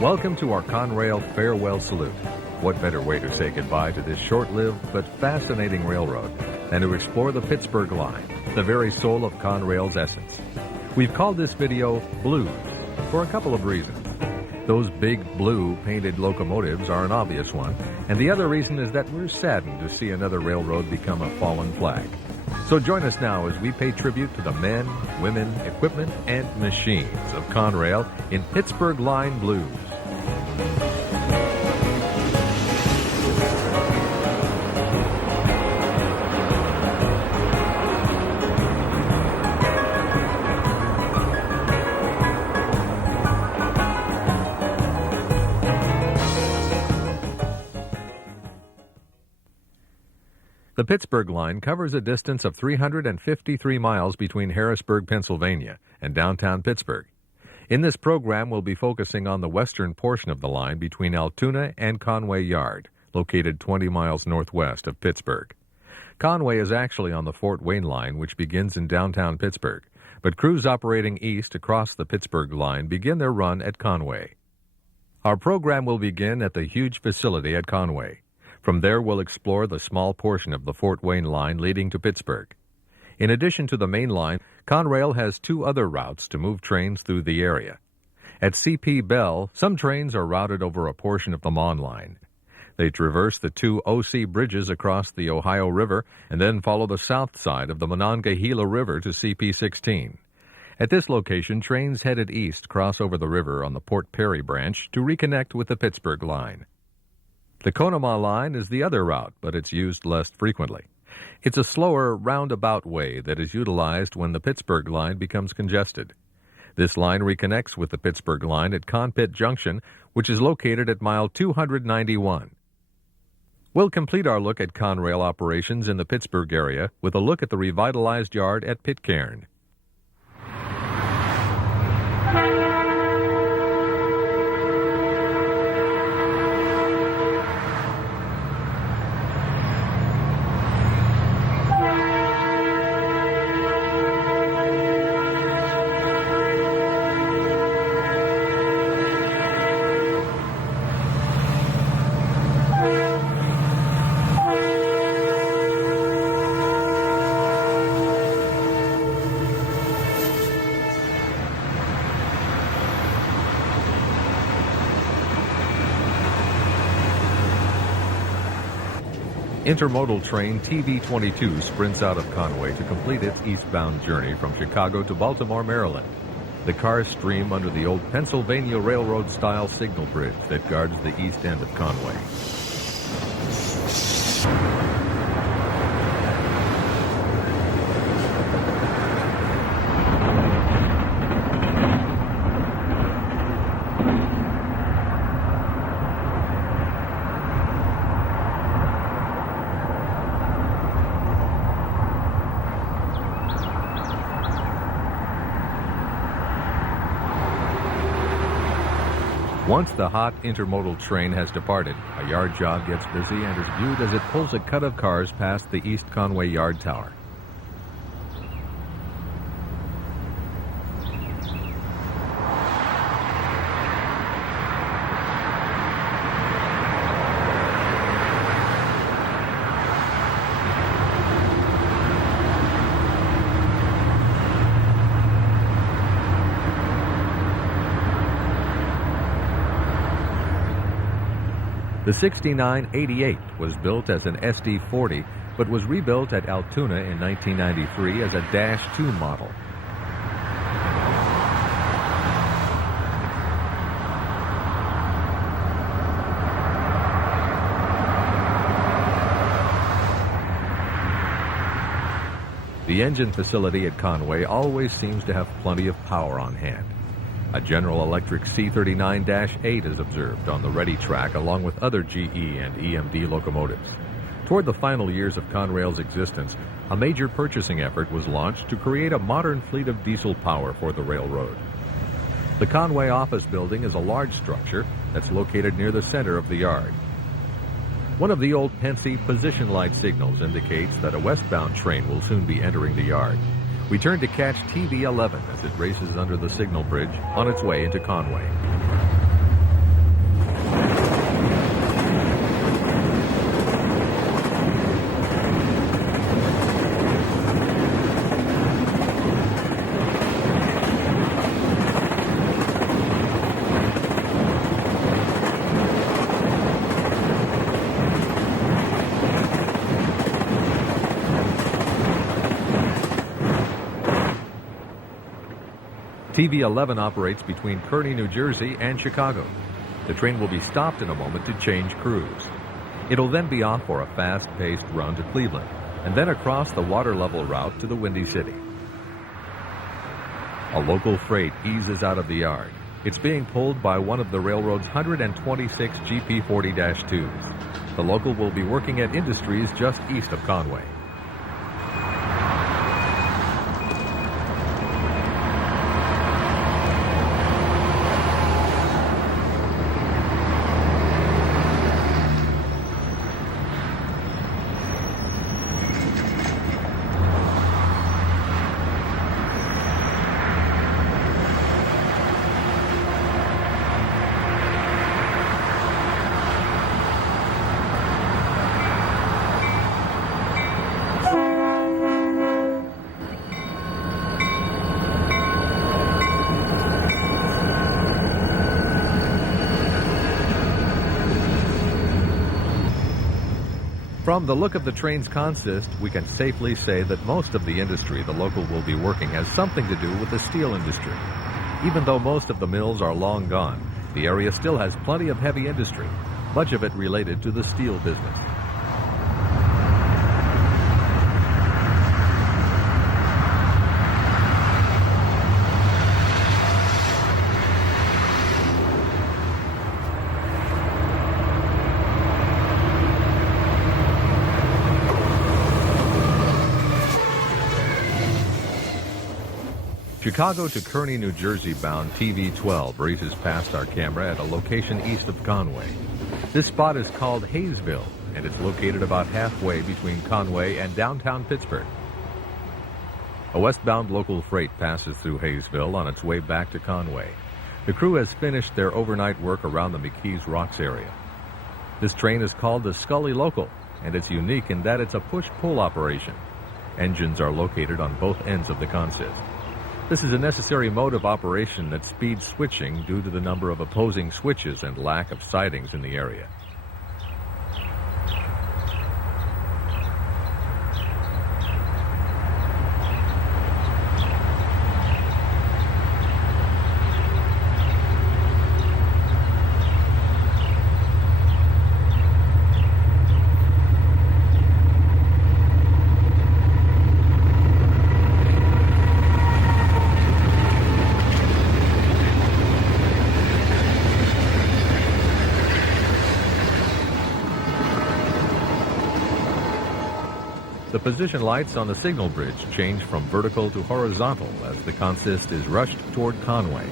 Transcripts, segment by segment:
Welcome to our Conrail Farewell Salute. What better way to say goodbye to this short-lived but fascinating railroad than to explore the Pittsburgh Line, the very soul of Conrail's essence. We've called this video Blues for a couple of reasons. Those big blue painted locomotives are an obvious one, and the other reason is that we're saddened to see another railroad become a fallen flag. So join us now as we pay tribute to the men, women, equipment, and machines of Conrail in Pittsburgh Line Blues. The Pittsburgh Line covers a distance of 353 miles between Harrisburg, Pennsylvania, and downtown Pittsburgh. In this program, we'll be focusing on the western portion of the line between Altoona and Conway Yard, located 20 miles northwest of Pittsburgh. Conway is actually on the Fort Wayne Line, which begins in downtown Pittsburgh, but crews operating east across the Pittsburgh Line begin their run at Conway. Our program will begin at the huge facility at Conway. From there, we'll explore the small portion of the Fort Wayne line leading to Pittsburgh. In addition to the main line, Conrail has two other routes to move trains through the area. At CP Bell, some trains are routed over a portion of the Mon line. They traverse the two OC bridges across the Ohio River and then follow the south side of the Monongahela River to CP 16. At this location, trains headed east cross over the river on the Port Perry branch to reconnect with the Pittsburgh line. The Conemaugh line is the other route, but it's used less frequently. It's a slower, roundabout way that is utilized when the Pittsburgh line becomes congested. This line reconnects with the Pittsburgh line at Conpit Junction, which is located at mile 291. We'll complete our look at Conrail operations in the Pittsburgh area with a look at the revitalized yard at Pitcairn. Intermodal train TV-22 sprints out of Conway to complete its eastbound journey from Chicago to Baltimore, Maryland. The cars stream under the old Pennsylvania Railroad-style signal bridge that guards the east end of Conway. Once the hot intermodal train has departed, a yard job gets busy and is viewed as it pulls a cut of cars past the East Conway Yard Tower. The 6988 was built as an SD40, but was rebuilt at Altoona in 1993 as a Dash 2 model. The engine facility at Conway always seems to have plenty of power on hand. A General Electric C39-8 is observed on the ready track along with other GE and EMD locomotives. Toward the final years of Conrail's existence, a major purchasing effort was launched to create a modern fleet of diesel power for the railroad. The Conway office building is a large structure that's located near the center of the yard. One of the old Pensy position light signals indicates that a westbound train will soon be entering the yard. We turn to catch TV 11 as it races under the signal bridge on its way into Conway. TV11 operates between Kearney, New Jersey and Chicago. The train will be stopped in a moment to change crews. It'll then be off for a fast-paced run to Cleveland, and then across the water-level route to the Windy City. A local freight eases out of the yard. It's being pulled by one of the railroad's 126 GP40-2s. The local will be working at industries just east of Conway. From the look of the train's consist, we can safely say that most of the industry the local will be working has something to do with the steel industry. Even though most of the mills are long gone, the area still has plenty of heavy industry, much of it related to the steel business. Chicago to Kearney, New Jersey bound TV12 races past our camera at a location east of Conway. This spot is called Hayesville, and it's located about halfway between Conway and downtown Pittsburgh. A westbound local freight passes through Hayesville on its way back to Conway. The crew has finished their overnight work around the McKees Rocks area. This train is called the Scully Local, and it's unique in that it's a push-pull operation. Engines are located on both ends of the consist. This is a necessary mode of operation that speeds switching due to the number of opposing switches and lack of sidings in the area. The position lights on the signal bridge change from vertical to horizontal as the consist is rushed toward Conway.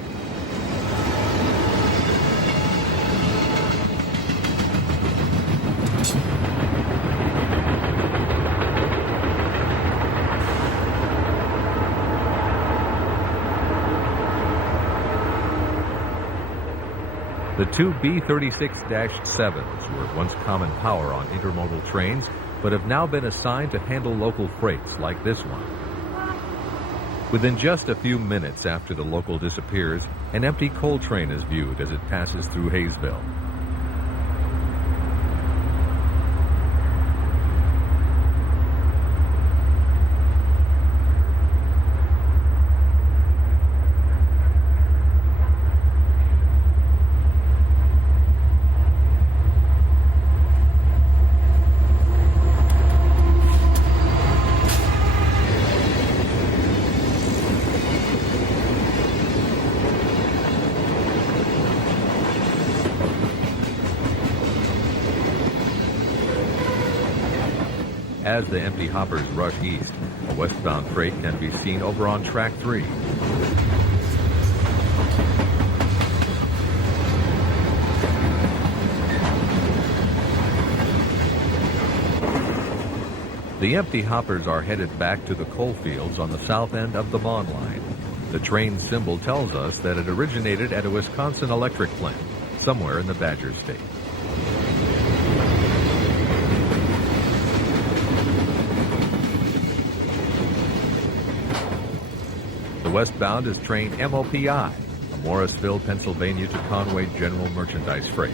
The two B-36-7s were once common power on intermodal trains, but have now been assigned to handle local freights like this one. Within just a few minutes after the local disappears, an empty coal train is viewed as it passes through Hayesville. As the empty hoppers rush east, a westbound freight can be seen over on Track 3. The empty hoppers are headed back to the coal fields on the south end of the Mon Line. The train symbol tells us that it originated at a Wisconsin electric plant, somewhere in the Badger State. The westbound is train MOPI, a Morrisville, Pennsylvania to Conway general merchandise freight.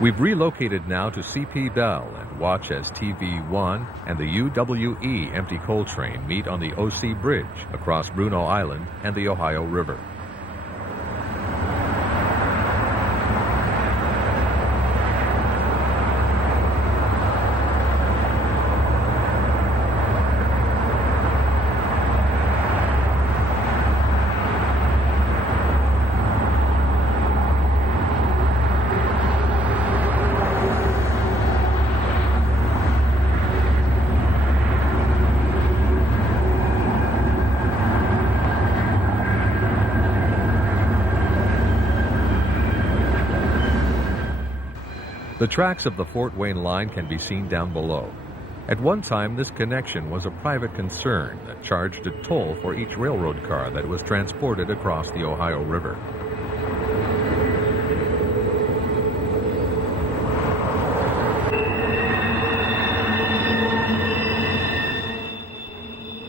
We've relocated now to CP Bell and watch as TV1 and the UWE empty coal train meet on the OC Bridge across Bruneau Island and the Ohio River. The tracks of the Fort Wayne line can be seen down below. At one time, this connection was a private concern that charged a toll for each railroad car that was transported across the Ohio River.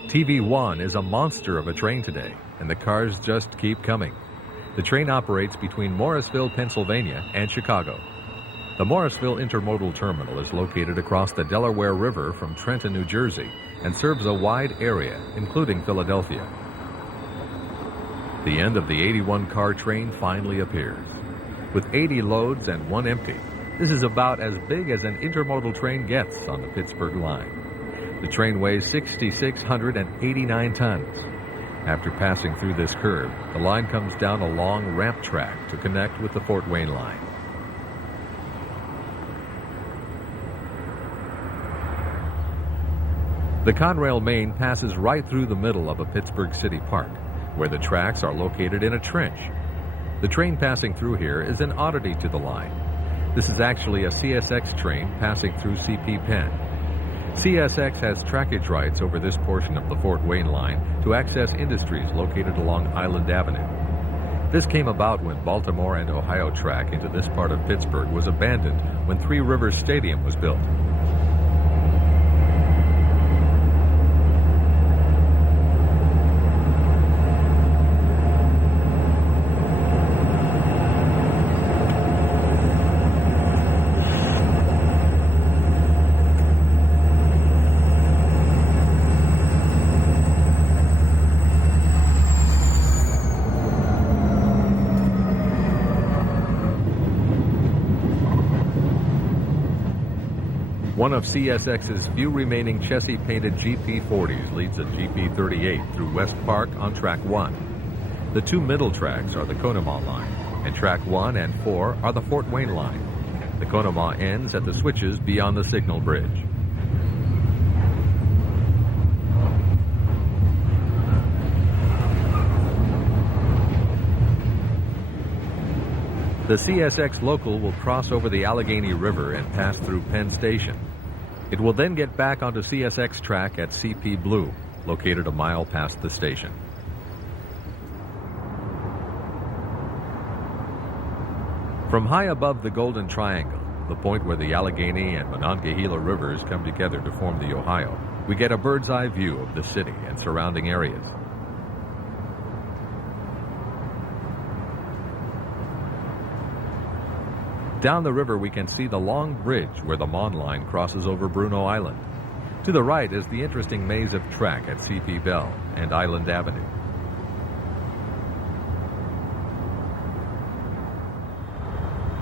TV1 is a monster of a train today, and the cars just keep coming. The train operates between Morrisville, Pennsylvania, and Chicago. The Morrisville Intermodal Terminal is located across the Delaware River from Trenton, New Jersey, and serves a wide area, including Philadelphia. The end of the 81-car train finally appears. With 80 loads and one empty, this is about as big as an intermodal train gets on the Pittsburgh Line. The train weighs 6,689 tons. After passing through this curve, the line comes down a long ramp track to connect with the Fort Wayne line. The Conrail main passes right through the middle of a Pittsburgh city park, where the tracks are located in a trench. The train passing through here is an oddity to the line. This is actually a CSX train passing through CP Penn. CSX has trackage rights over this portion of the Fort Wayne line to access industries located along Island Avenue. This came about when Baltimore and Ohio track into this part of Pittsburgh was abandoned when Three Rivers Stadium was built. One of CSX's few remaining chassis-painted GP40s leads a GP38 through West Park on Track 1. The two middle tracks are the Conemaugh line, and Track 1 and 4 are the Fort Wayne line. The Conemaugh ends at the switches beyond the signal bridge. The CSX local will cross over the Allegheny River and pass through Penn Station. It will then get back onto CSX track at CP Blue, located a mile past the station. From high above the Golden Triangle, the point where the Allegheny and Monongahela rivers come together to form the Ohio, we get a bird's eye view of the city and surrounding areas. Down the river, we can see the long bridge where the Mon line crosses over Bruneau Island. To the right is the interesting maze of track at CP Bell and Island Avenue.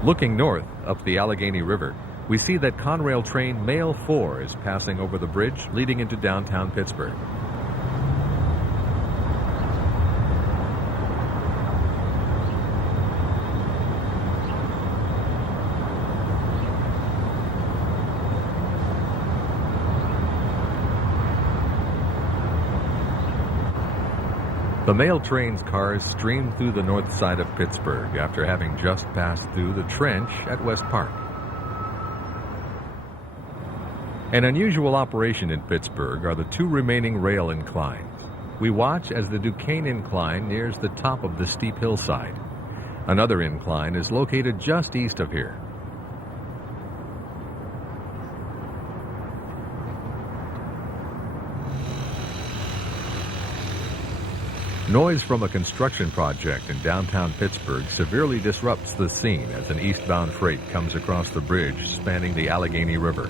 Looking north, up the Allegheny River, we see that Conrail train Mail 4 is passing over the bridge leading into downtown Pittsburgh. The mail train's cars stream through the north side of Pittsburgh after having just passed through the trench at West Park. An unusual operation in Pittsburgh are the two remaining rail inclines. We watch as the Duquesne incline nears the top of the steep hillside. Another incline is located just east of here. Noise from a construction project in downtown Pittsburgh severely disrupts the scene as an eastbound freight comes across the bridge spanning the Allegheny River.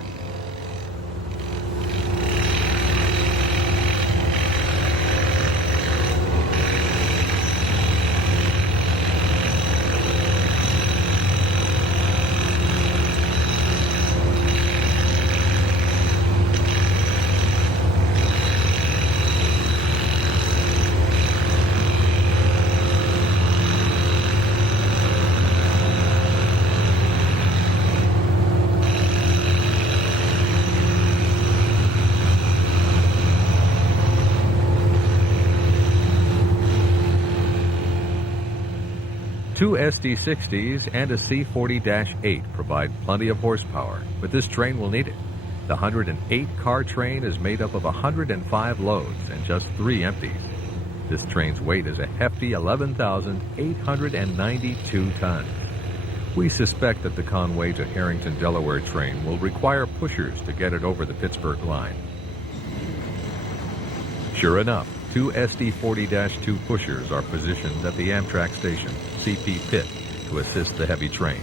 Two SD60s and a C40-8 provide plenty of horsepower, but this train will need it. The 108-car train is made up of 105 loads and just 3 empties. This train's weight is a hefty 11,892 tons. We suspect that the Conway to Harrington, Delaware train will require pushers to get it over the Pittsburgh Line. Sure enough, 2 SD40-2 pushers are positioned at the Amtrak station, CP Pit, to assist the heavy train.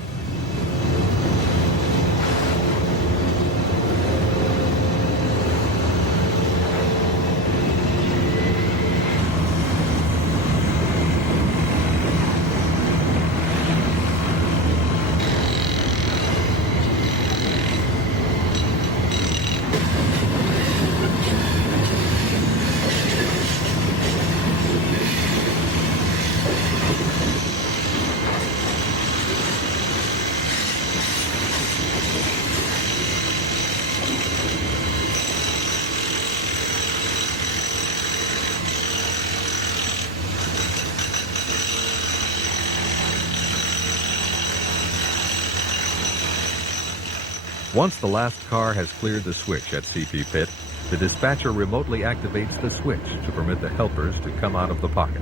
Once the last car has cleared the switch at CP Pit, the dispatcher remotely activates the switch to permit the helpers to come out of the pocket.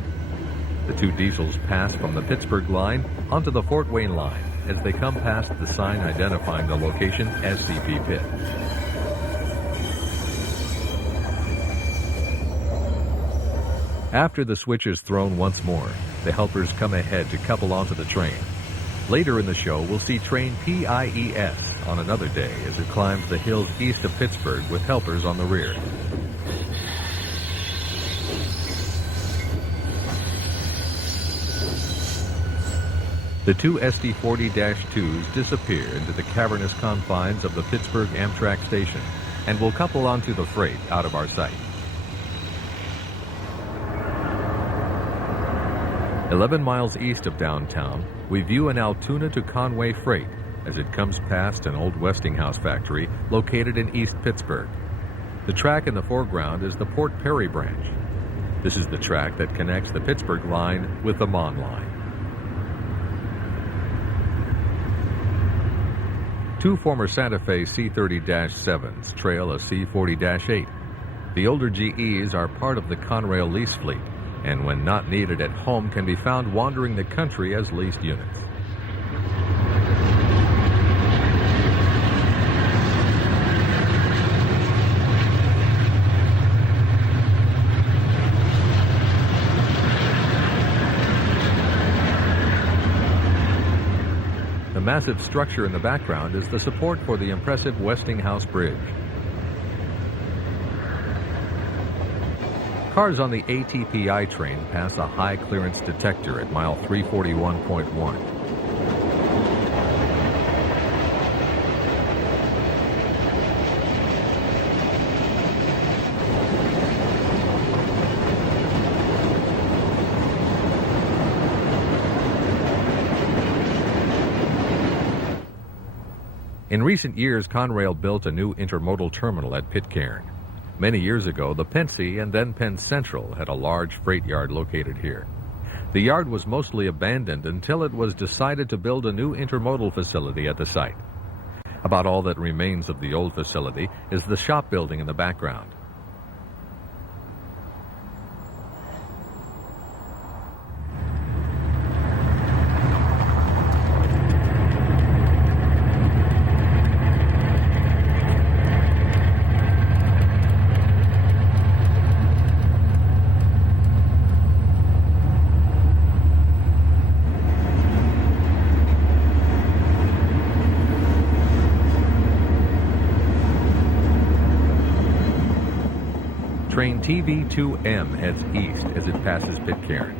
The 2 diesels pass from the Pittsburgh Line onto the Fort Wayne Line as they come past the sign identifying the location as CP Pit. After the switch is thrown once more, the helpers come ahead to couple onto the train. Later in the show, we'll see train PIES on another day as it climbs the hills east of Pittsburgh with helpers on the rear. The 2 SD40-2s disappear into the cavernous confines of the Pittsburgh Amtrak station and will couple onto the freight out of our sight. 11 miles east of downtown, we view an Altoona to Conway freight as it comes past an old Westinghouse factory located in East Pittsburgh. The track in the foreground is the Port Perry branch. This is the track that connects the Pittsburgh Line with the Mon Line. 2 former Santa Fe C30-7s trail a C40-8. The older GEs are part of the Conrail lease fleet, and when not needed at home can be found wandering the country as leased units. The massive structure in the background is the support for the impressive Westinghouse Bridge. Cars on the ATPI train pass a high clearance detector at mile 341.1. In recent years, Conrail built a new intermodal terminal at Pitcairn. Many years ago, the Pensy and then Penn Central had a large freight yard located here. The yard was mostly abandoned until it was decided to build a new intermodal facility at the site. About all that remains of the old facility is the shop building in the background. Train TV2M heads east as it passes Pitcairn.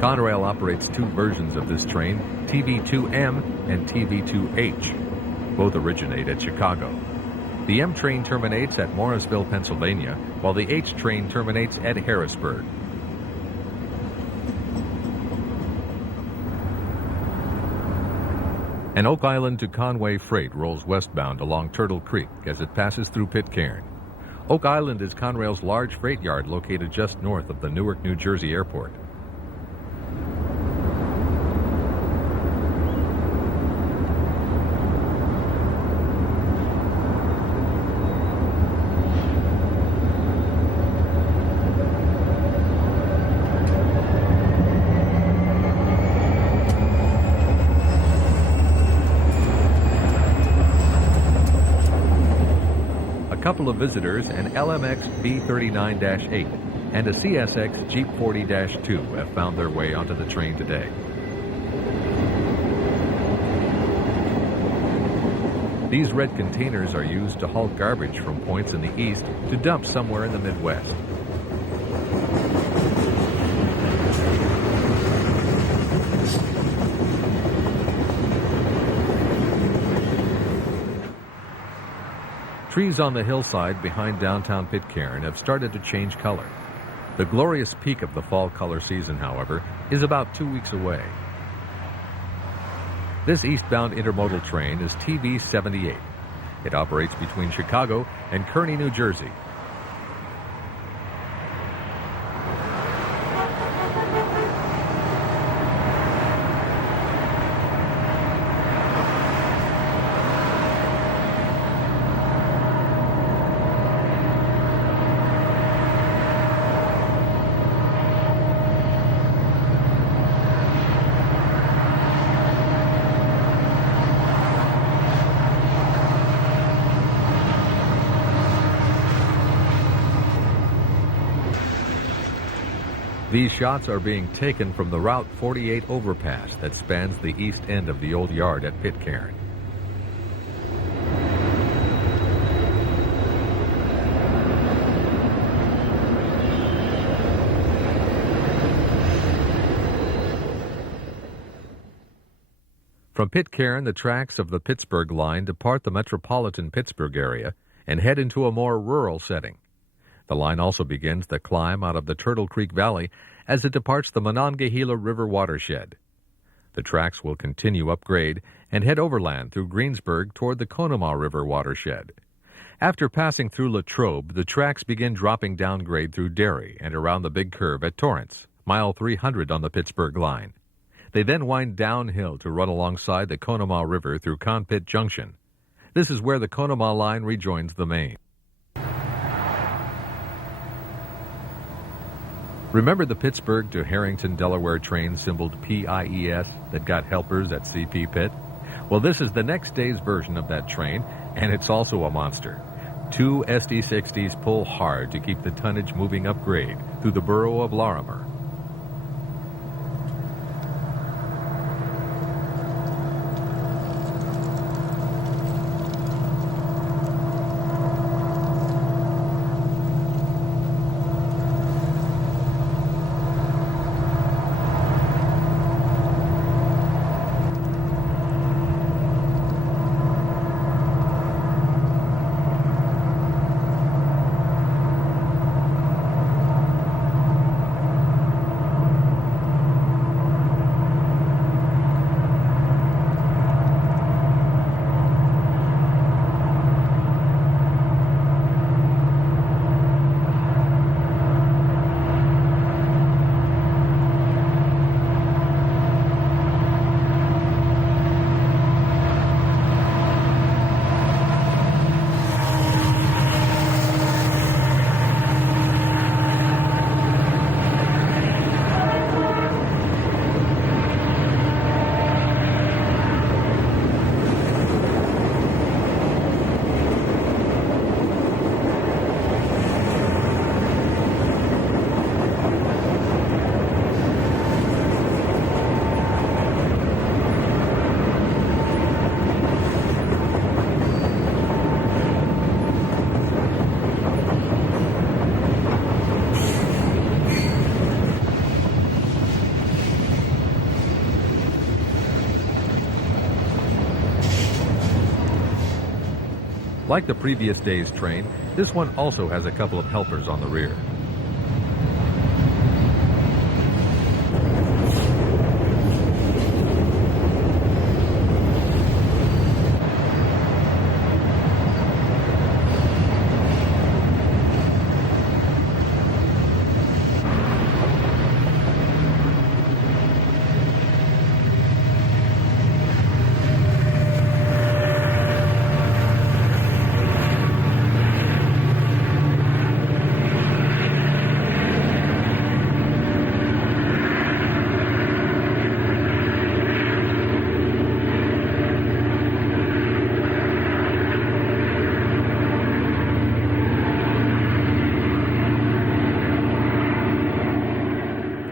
Conrail operates two versions of this train, TV2M and TV2H. Both originate at Chicago. The M train terminates at Morrisville, Pennsylvania, while the H train terminates at Harrisburg. An Oak Island to Conway freight rolls westbound along Turtle Creek as it passes through Pitcairn. Oak Island is Conrail's large freight yard located just north of the Newark, New Jersey airport. A couple of visitors, an LMX B39-8 and a CSX Jeep 40-2 have found their way onto the train today. These red containers are used to haul garbage from points in the east to dump somewhere in the Midwest. Trees on the hillside behind downtown Pitcairn have started to change color. The glorious peak of the fall color season, however, is about 2 weeks away. This eastbound intermodal train is TV78. It operates between Chicago and Kearney, New Jersey. These shots are being taken from the Route 48 overpass that spans the east end of the old yard at Pitcairn. From Pitcairn, the tracks of the Pittsburgh Line depart the metropolitan Pittsburgh area and head into a more rural setting. The line also begins the climb out of the Turtle Creek Valley as it departs the Monongahela River watershed. The tracks will continue upgrade and head overland through Greensburg toward the Conemaugh River watershed. After passing through Latrobe, the tracks begin dropping down grade through Derry and around the big curve at Torrance, mile 300 on the Pittsburgh Line. They then wind downhill to run alongside the Conemaugh River through Conpit Junction. This is where the Conemaugh Line rejoins the main. Remember the Pittsburgh to Harrington, Delaware train symboled PIES that got helpers at CP Pitt? Well, this is the next day's version of that train, and it's also a monster. Two SD60s pull hard to keep the tonnage moving upgrade through the borough of Larimer. Like the previous day's train, this one also has a couple of helpers on the rear.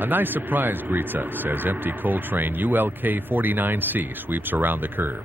A nice surprise greets us as empty coal train ULK 49C sweeps around the curve.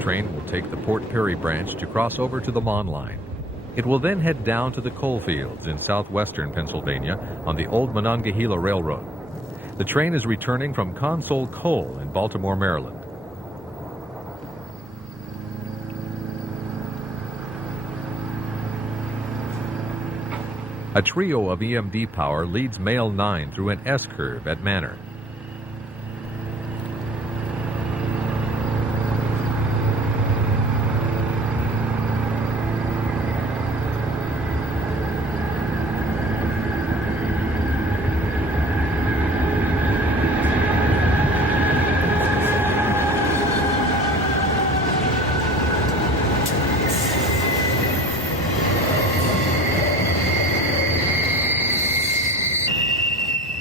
Train will take the Port Perry branch to cross over to the Mon Line. It will then head down to the coal fields in southwestern Pennsylvania on the old Monongahela Railroad. The train is returning from Consol Coal in Baltimore, Maryland. A trio of EMD power leads Mail 9 through an S-curve at Manor.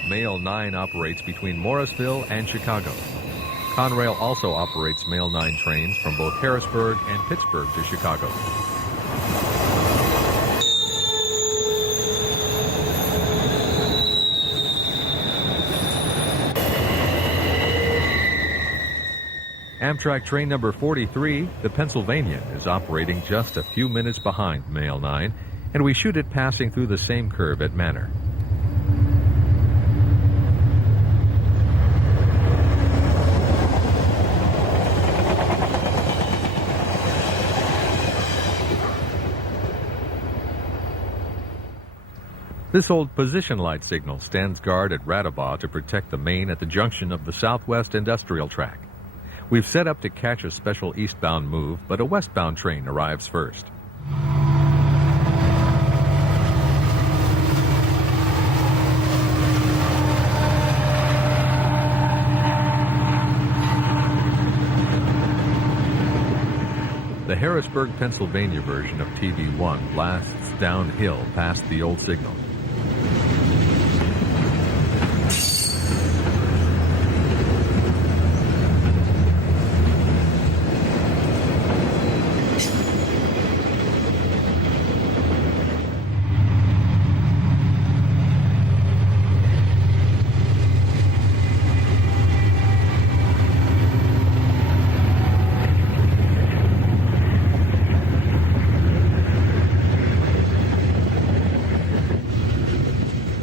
Mail 9 operates between Morrisville and Chicago. Conrail also operates Mail 9 trains from both Harrisburg and Pittsburgh to Chicago. Amtrak train number 43, the Pennsylvania, is operating just a few minutes behind Mail 9, and we shoot it passing through the same curve at Manor. This old position light signal stands guard at Radaba to protect the main at the junction of the Southwest Industrial Track. We've set up to catch a special eastbound move, but a westbound train arrives first. The Harrisburg, Pennsylvania version of TV1 blasts downhill past the old signal.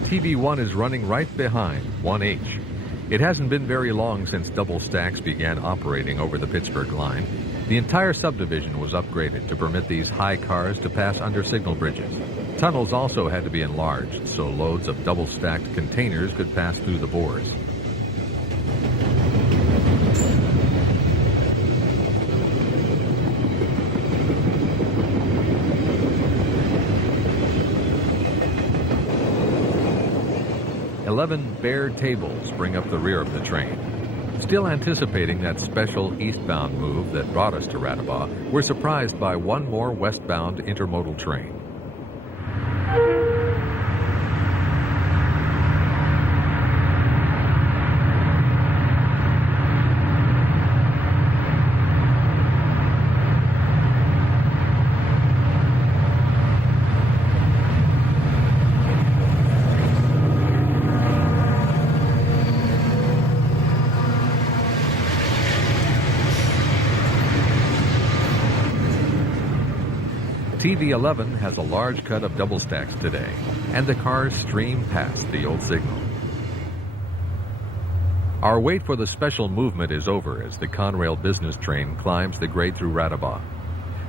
TV1 is running right behind 1H. It hasn't been very long since double stacks began operating over the Pittsburgh Line. The entire subdivision was upgraded to permit these high cars to pass under signal bridges. Tunnels also had to be enlarged so loads of double-stacked containers could pass through the bores. "11 bare tables bring up the rear of the train. Still anticipating that special eastbound move that brought us to Radaba, we're surprised by one more westbound intermodal train. TV11 has a large cut of double stacks today, and the cars stream past the old signal. Our wait for the special movement is over as the Conrail business train climbs the grade through Ratibah.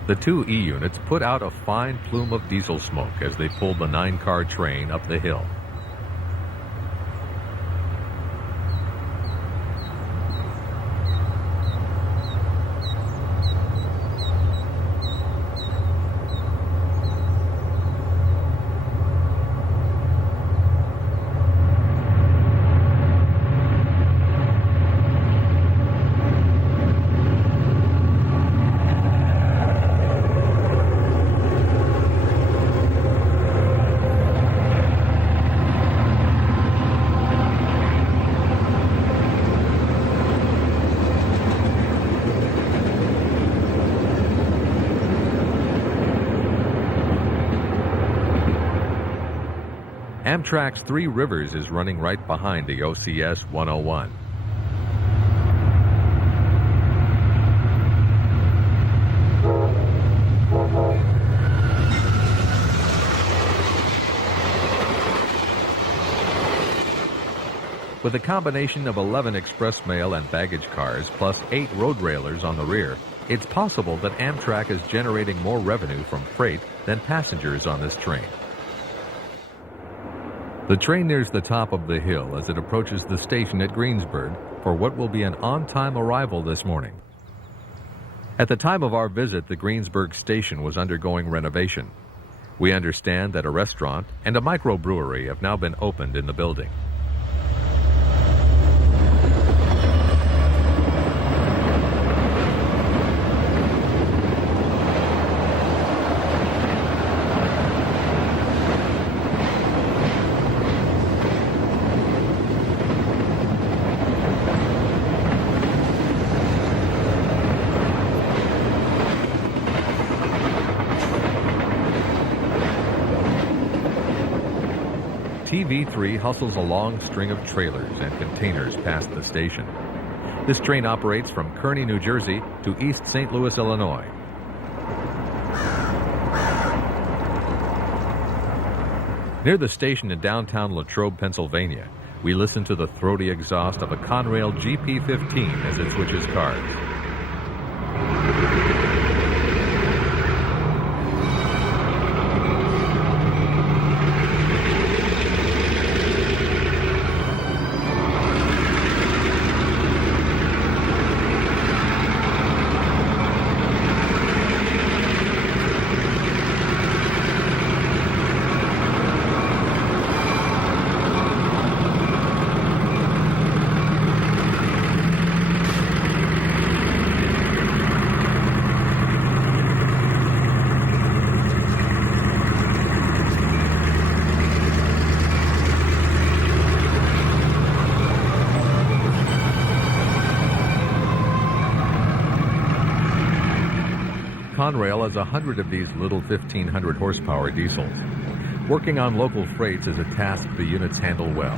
The two E units put out a fine plume of diesel smoke as they pulled the 9-car train up the hill. Amtrak's Three Rivers is running right behind the OCS 101. With a combination of 11 express mail and baggage cars plus 8 road railers on the rear, it's possible that Amtrak is generating more revenue from freight than passengers on this train. The train nears the top of the hill as it approaches the station at Greensburg for what will be an on-time arrival this morning. At the time of our visit, the Greensburg station was undergoing renovation. We understand that a restaurant and a microbrewery have now been opened in the building. TV3 hustles a long string of trailers and containers past the station. This train operates from Kearney, New Jersey to East St. Louis, Illinois. Near the station in downtown Latrobe, Pennsylvania, we listen to the throaty exhaust of a Conrail GP15 as it switches cars. Conrail has 100 of these little 1,500 horsepower diesels. Working on local freights is a task the units handle well.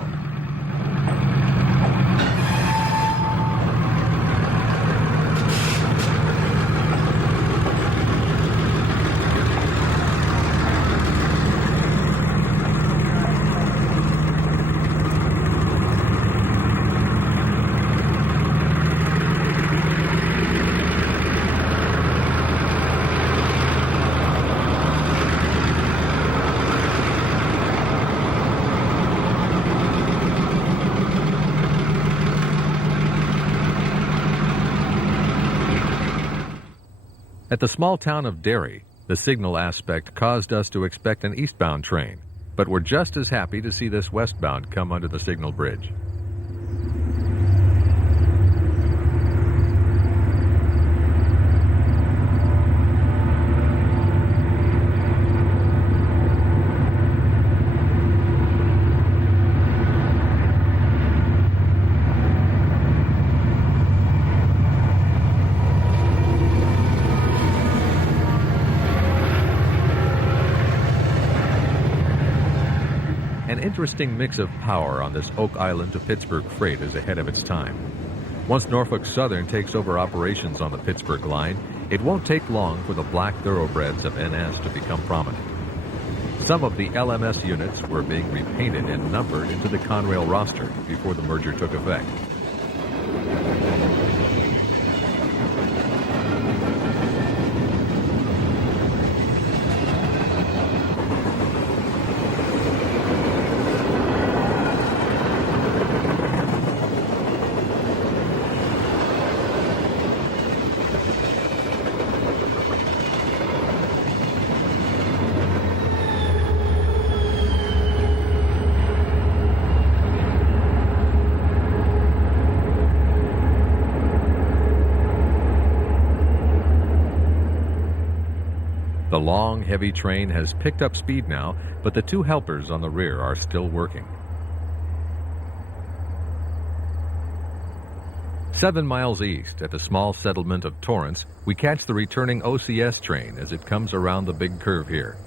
At the small town of Derry, the signal aspect caused us to expect an eastbound train, but we're just as happy to see this westbound come under the signal bridge. An interesting mix of power on this Oak Island to Pittsburgh freight is ahead of its time. Once Norfolk Southern takes over operations on the Pittsburgh Line, It won't take long for the black thoroughbreds of NS to become prominent. Some of the LMS units were being repainted and numbered into the Conrail roster before the merger took effect. The long, heavy train has picked up speed now, but the two helpers on the rear are still working. 7 miles east, at the small settlement of Torrance, we catch the returning OCS train as it comes around the big curve here.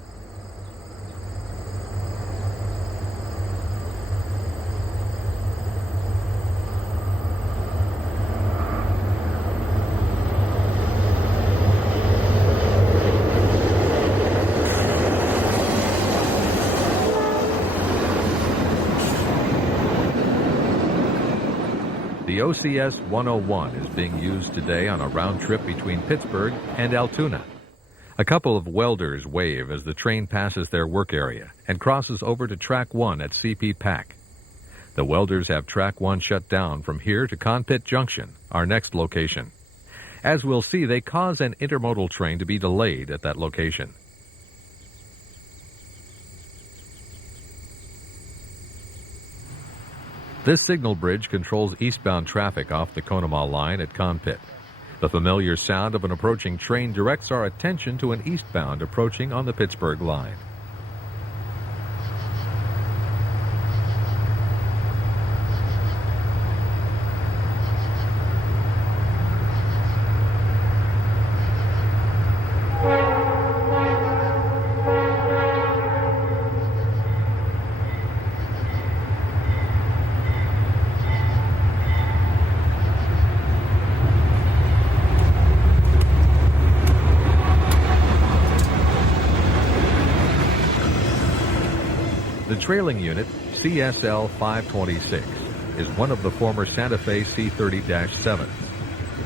The OCS 101 is being used today on a round trip between Pittsburgh and Altoona. A couple of welders wave as the train passes their work area and crosses over to Track 1 at CP Pack. The welders have Track 1 shut down from here to Conpit Junction, our next location. As we'll see, they cause an intermodal train to be delayed at that location. This signal bridge controls eastbound traffic off the Conemaugh line at Conpit. The familiar sound of an approaching train directs our attention to an eastbound approaching on the Pittsburgh line. The trailing unit, CSL 526, is one of the former Santa Fe C30-7s.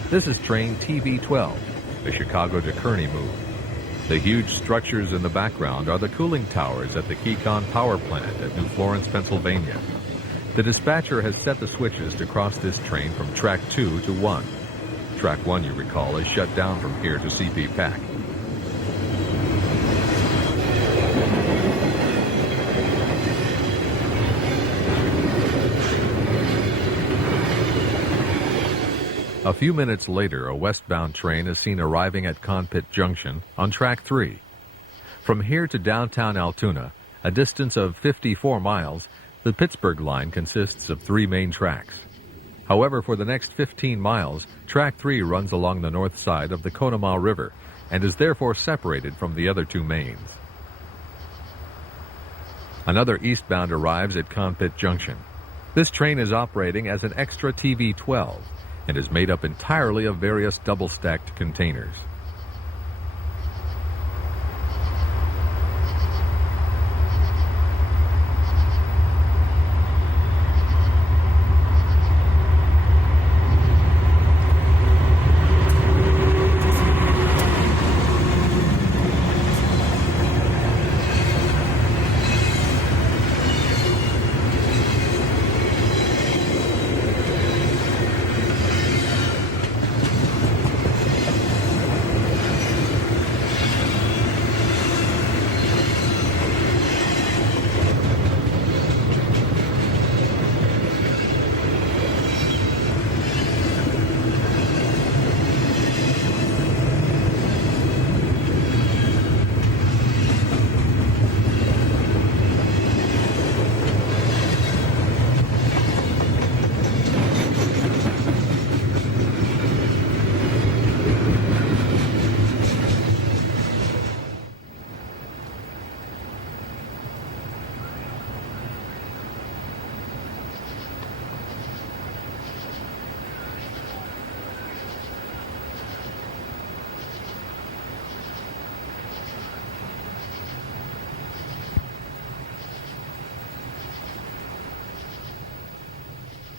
This is train TB12, the Chicago to Kearney move. The huge structures in the background are the cooling towers at the Keycon power plant at New Florence, Pennsylvania. The dispatcher has set the switches to cross this train from Track 2 to 1. Track 1, you recall, is shut down from here to CP Pack. A few minutes later, a westbound train is seen arriving at Conpit Junction on Track 3. From here to downtown Altoona, a distance of 54 miles, the Pittsburgh Line consists of 3 main tracks. However, for the next 15 miles, Track 3 runs along the north side of the Conemaugh River and is therefore separated from the other 2 mains. Another eastbound arrives at Conpit Junction. This train is operating as an extra TV-12 and is made up entirely of various double-stacked containers.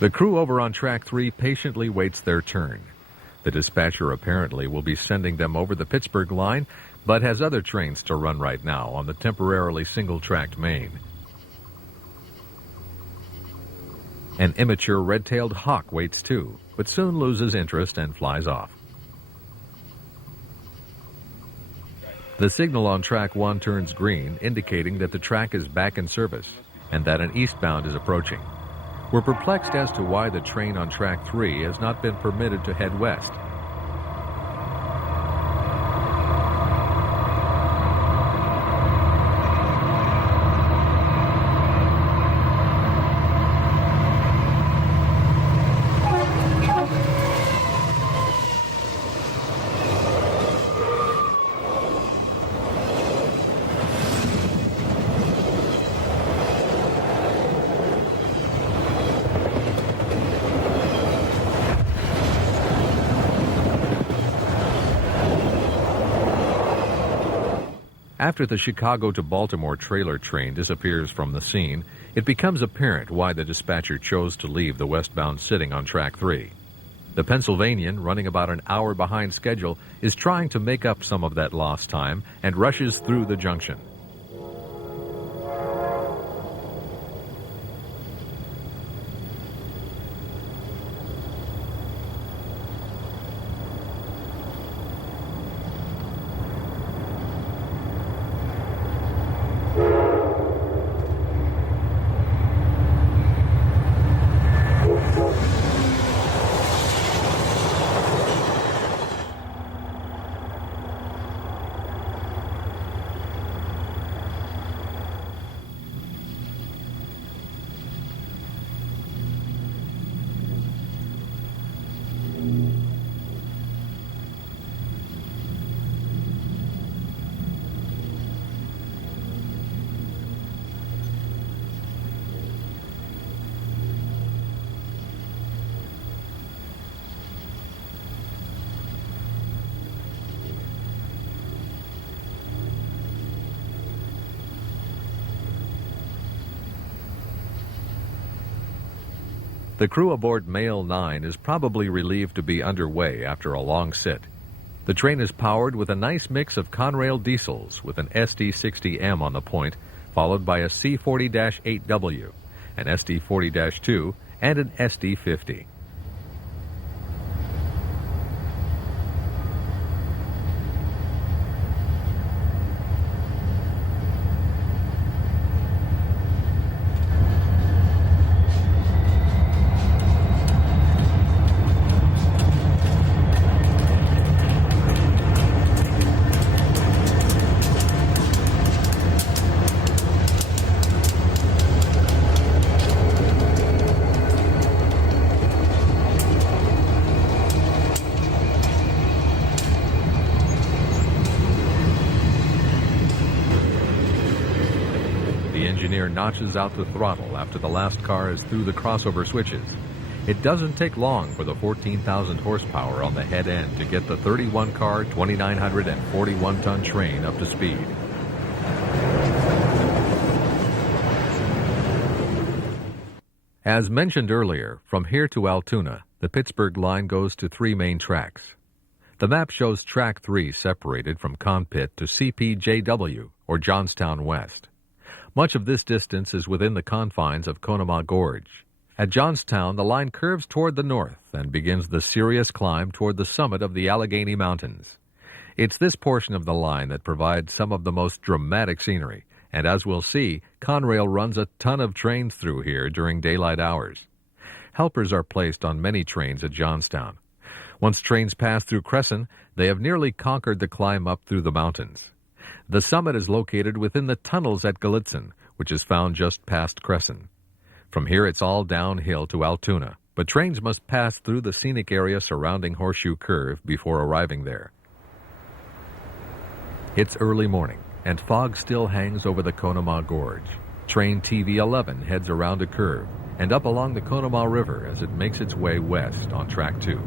The crew over on Track 3 patiently waits their turn. The dispatcher apparently will be sending them over the Pittsburgh Line, but has other trains to run right now on the temporarily single-tracked main. An immature red-tailed hawk waits too, but soon loses interest and flies off. The signal on Track 1 turns green, indicating that the track is back in service and that an eastbound is approaching. We're perplexed as to why the train on Track 3 has not been permitted to head west. After the Chicago to Baltimore trailer train disappears from the scene, it becomes apparent why the dispatcher chose to leave the westbound sitting on Track 3. The Pennsylvanian, running about an hour behind schedule, is trying to make up some of that lost time and rushes through the junction. The crew aboard Mail 9 is probably relieved to be underway after a long sit. The train is powered with a nice mix of Conrail diesels with an SD60M on the point, followed by a C40-8W, an SD40-2, and an SD50. Notches out the throttle after the last car is through the crossover switches. It doesn't take long for the 14,000 horsepower on the head end to get the 31-car, 2,941-ton train up to speed. As mentioned earlier, from here to Altoona, the Pittsburgh Line goes to 3 main tracks. The map shows Track 3 separated from Conpit to CPJW, or Johnstown West. Much of this distance is within the confines of Conemaugh Gorge. At Johnstown, the line curves toward the north and begins the serious climb toward the summit of the Allegheny Mountains. It's this portion of the line that provides some of the most dramatic scenery, and as we'll see, Conrail runs a ton of trains through here during daylight hours. Helpers are placed on many trains at Johnstown. Once trains pass through Cresson, they have nearly conquered the climb up through the mountains. The summit is located within the tunnels at Gallitzin, which is found just past Cresson. From here it's all downhill to Altoona, but trains must pass through the scenic area surrounding Horseshoe Curve before arriving there. It's early morning, and fog still hangs over the Conemaugh Gorge. Train TV11 heads around a curve and up along the Conemaugh River as it makes its way west on Track 2.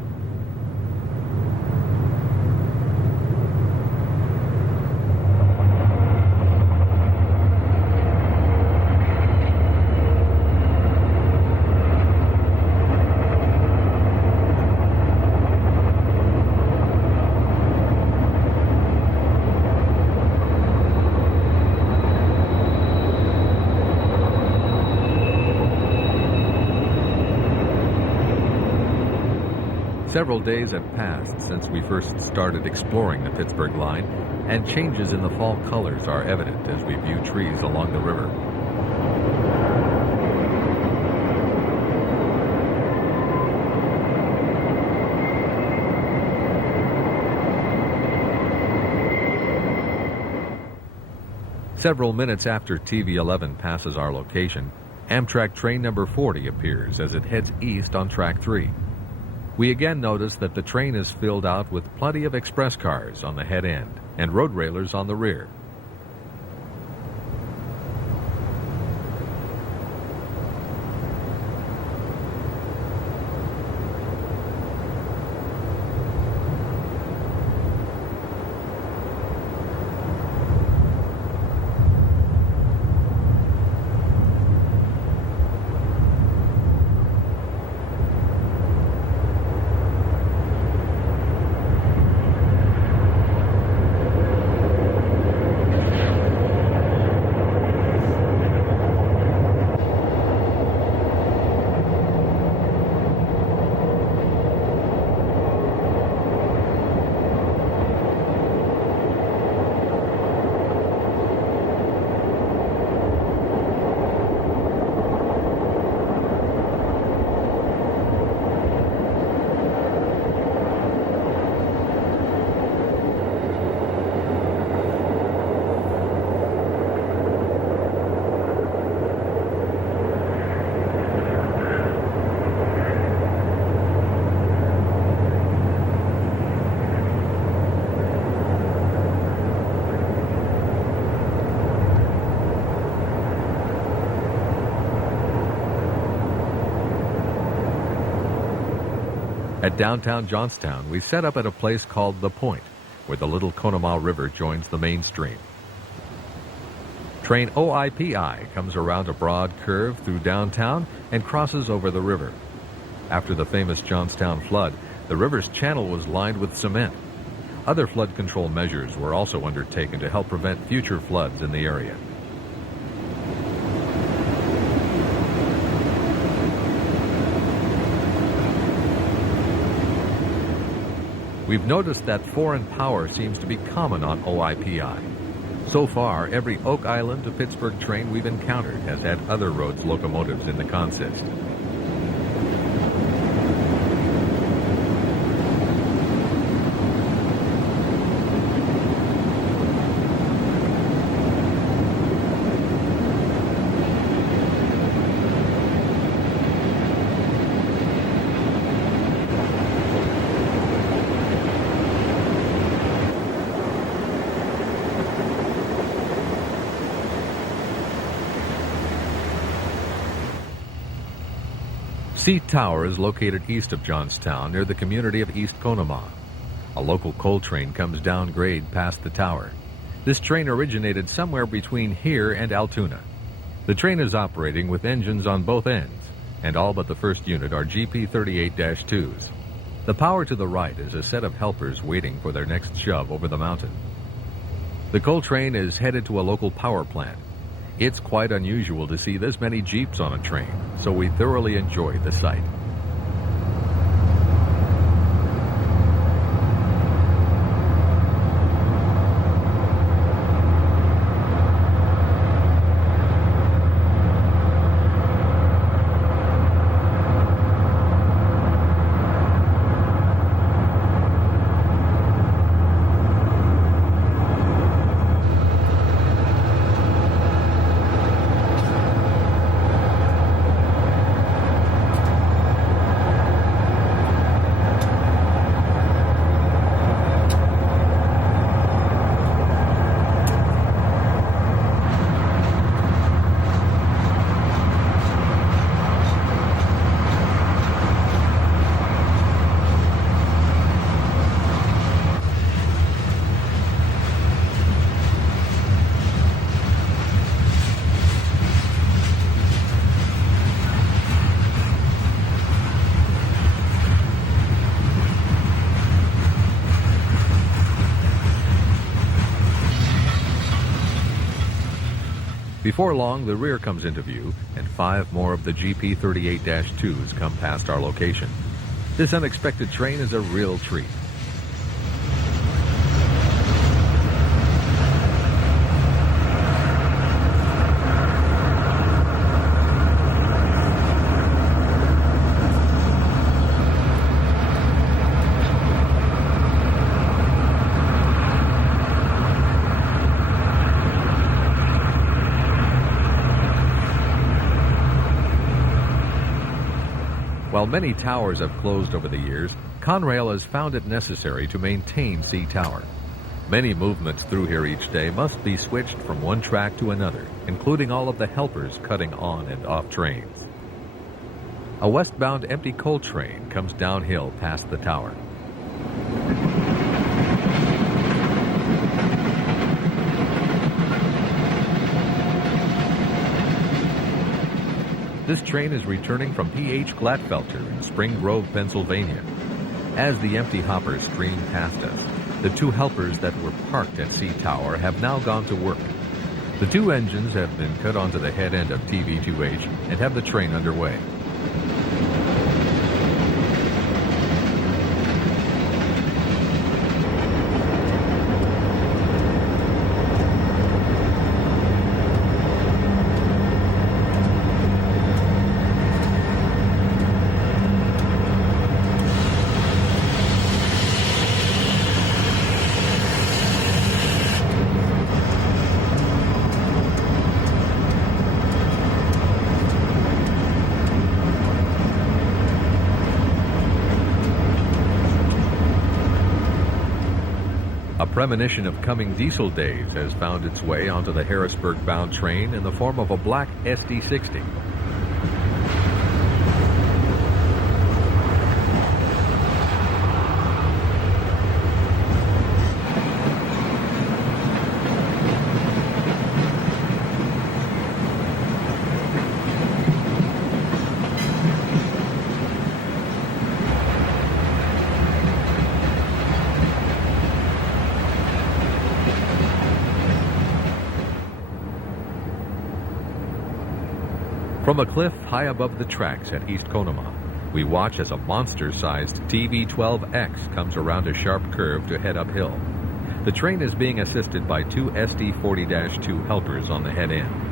Several days have passed since we first started exploring the Pittsburgh Line, and changes in the fall colors are evident as we view trees along the river. Several minutes after TV-11 passes our location, Amtrak train number 40 appears as it heads east on track 3. We again notice that the train is filled out with plenty of express cars on the head end and road railers on the rear. At downtown Johnstown, we set up at a place called The Point, where the little Conemaugh River joins the main stream. Train OIPI comes around a broad curve through downtown and crosses over the river. After the famous Johnstown flood, the river's channel was lined with cement. Other flood control measures were also undertaken to help prevent future floods in the area. We've noticed that foreign power seems to be common on OIPI. So far, every Oak Island to Pittsburgh train we've encountered has had other roads' locomotives in the consist. Seat Tower is located east of Johnstown near the community of East Conemaugh. A local coal train comes down grade past the tower. This train originated somewhere between here and Altoona. The train is operating with engines on both ends, and all but the first unit are GP38-2s. The power to the right is a set of helpers waiting for their next shove over the mountain. The coal train is headed to a local power plant. It's quite unusual to see this many Jeeps on a train, so we thoroughly enjoy the sight. Before long, the rear comes into view, and 5 more of the GP38-2s come past our location. This unexpected train is a real treat. While many towers have closed over the years, Conrail has found it necessary to maintain C Tower. Many movements through here each day must be switched from one track to another, including all of the helpers cutting on and off trains. A westbound empty coal train comes downhill past the tower. This train is returning from P.H. Glatfelter in Spring Grove, Pennsylvania. As the empty hoppers stream past us, the two helpers that were parked at C Tower have now gone to work. The two engines have been cut onto the head end of TV2H and have the train underway. A premonition of coming diesel days has found its way onto the Harrisburg-bound train in the form of a black SD60. From a cliff high above the tracks at East Conemaugh, we watch as a monster-sized TV12X comes around a sharp curve to head uphill. The train is being assisted by two SD40-2 helpers on the head end.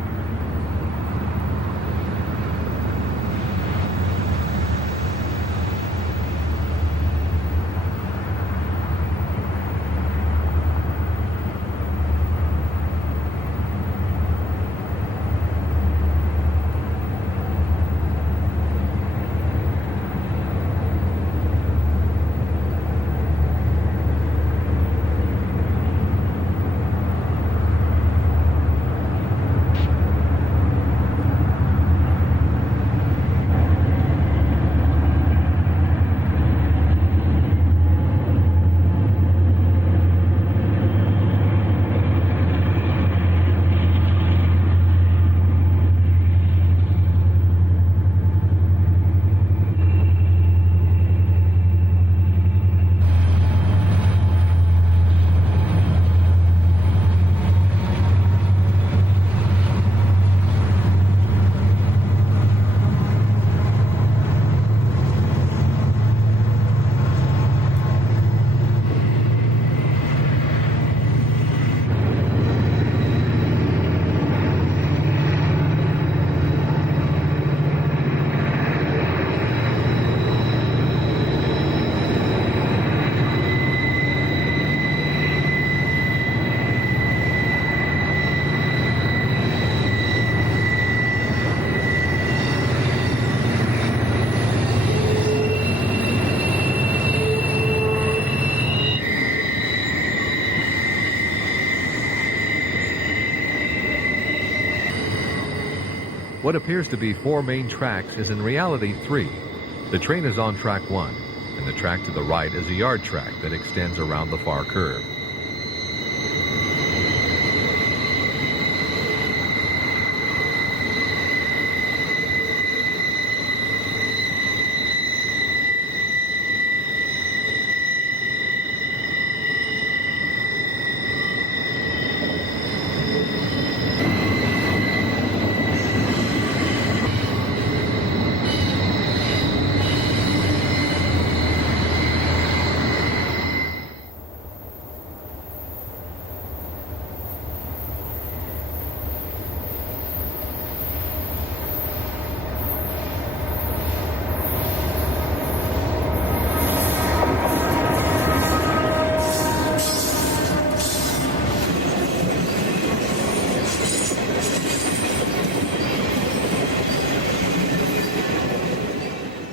What appears to be four main tracks is in reality three. The train is on track one, and the track to the right is a yard track that extends around the far curve.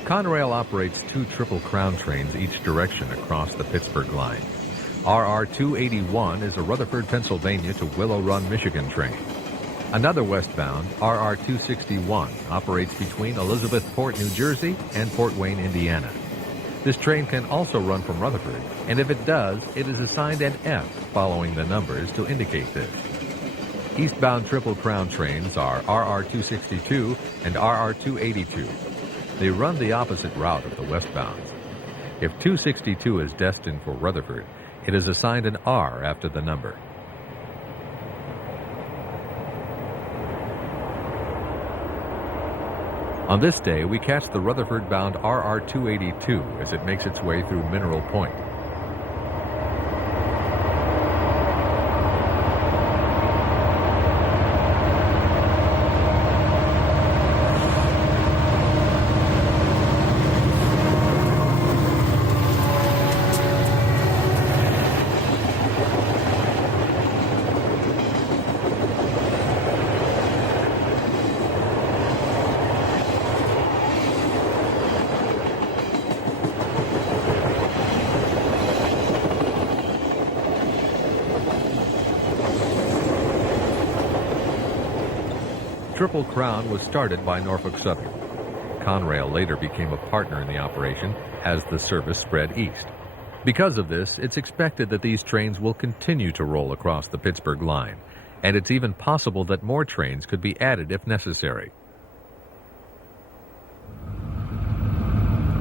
Conrail operates 2 Triple Crown trains each direction across the Pittsburgh Line. RR 281 is a Rutherford, Pennsylvania to Willow Run, Michigan train. Another westbound, RR 261, operates between Elizabethport, New Jersey and Fort Wayne, Indiana. This train can also run from Rutherford, and if it does, it is assigned an F following the numbers to indicate this. Eastbound Triple Crown trains are RR 262 and RR 282. They run the opposite route of the westbounds. If 262 is destined for Rutherford, it is assigned an R after the number. On this day, we catch the Rutherford-bound RR 282 as it makes its way through Mineral Point. Triple Crown was started by Norfolk Southern. Conrail later became a partner in the operation as the service spread east. Because of this, it's expected that these trains will continue to roll across the Pittsburgh Line, and it's even possible that more trains could be added if necessary.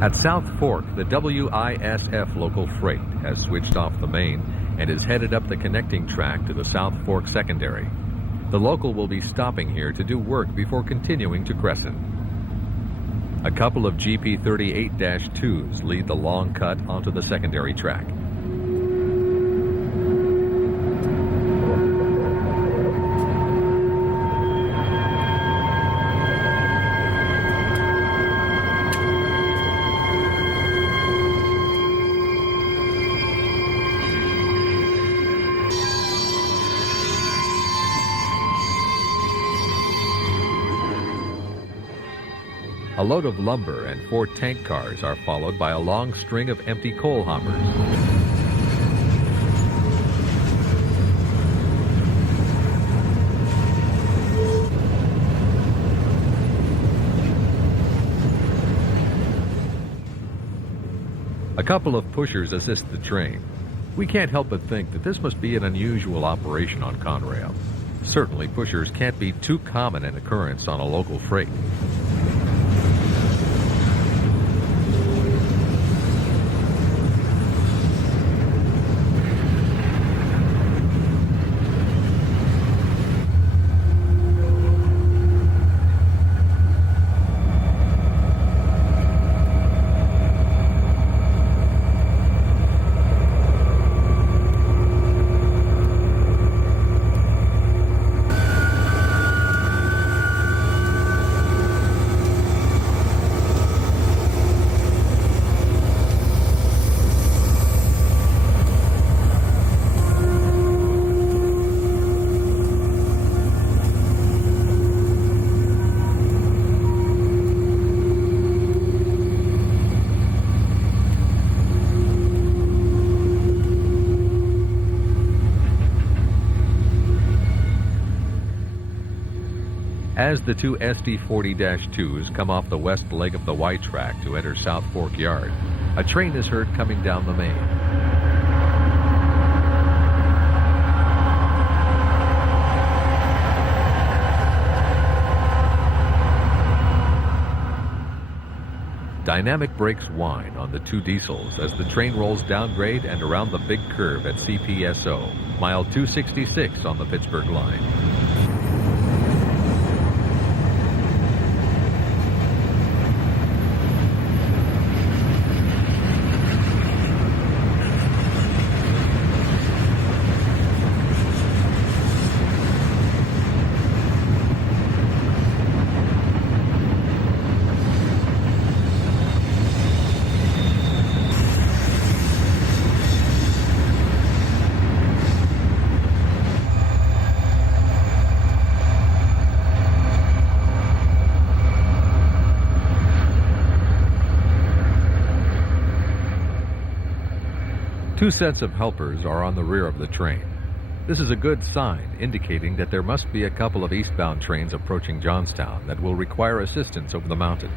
At South Fork, the WISF local freight has switched off the main and is headed up the connecting track to the South Fork secondary. The local will be stopping here to do work before continuing to Cresson. A couple of GP 38-2s lead the long cut onto the secondary track. A load of lumber and 4 tank cars are followed by a long string of empty coal hoppers. A couple of pushers assist the train. We can't help but think that this must be an unusual operation on Conrail. Certainly, pushers can't be too common an occurrence on a local freight. As the 2 SD40-2s come off the west leg of the Y track to enter South Fork Yard, a train is heard coming down the main. Dynamic brakes whine on the 2 diesels as the train rolls down grade and around the big curve at CPSO, mile 266 on the Pittsburgh Line. Two sets of helpers are on the rear of the train. This is a good sign, indicating that there must be a couple of eastbound trains approaching Johnstown that will require assistance over the mountain.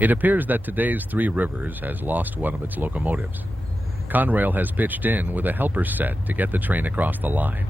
It appears that today's Three Rivers has lost one of its locomotives. Conrail has pitched in with a helper set to get the train across the line.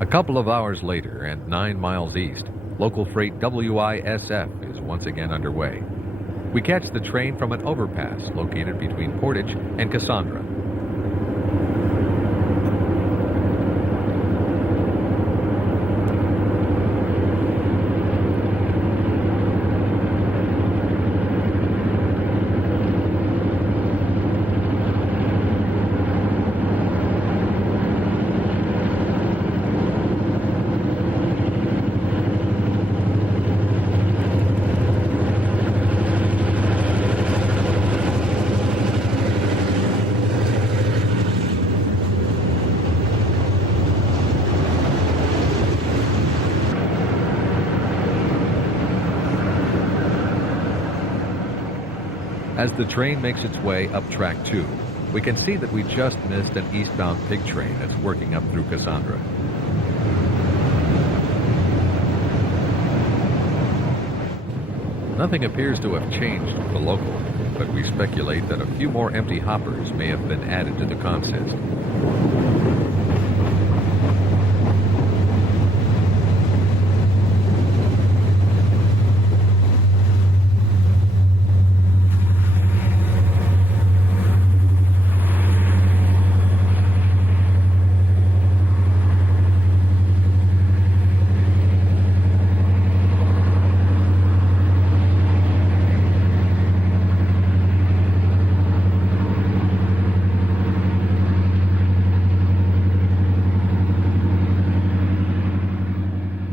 A couple of hours later, and 9 miles east, local freight WISF is once again underway. We catch the train from an overpass located between Portage and Cassandra. As the train makes its way up track 2, we can see that we just missed an eastbound pig train that's working up through Cassandra. Nothing appears to have changed with the local, but we speculate that a few more empty hoppers may have been added to the consist.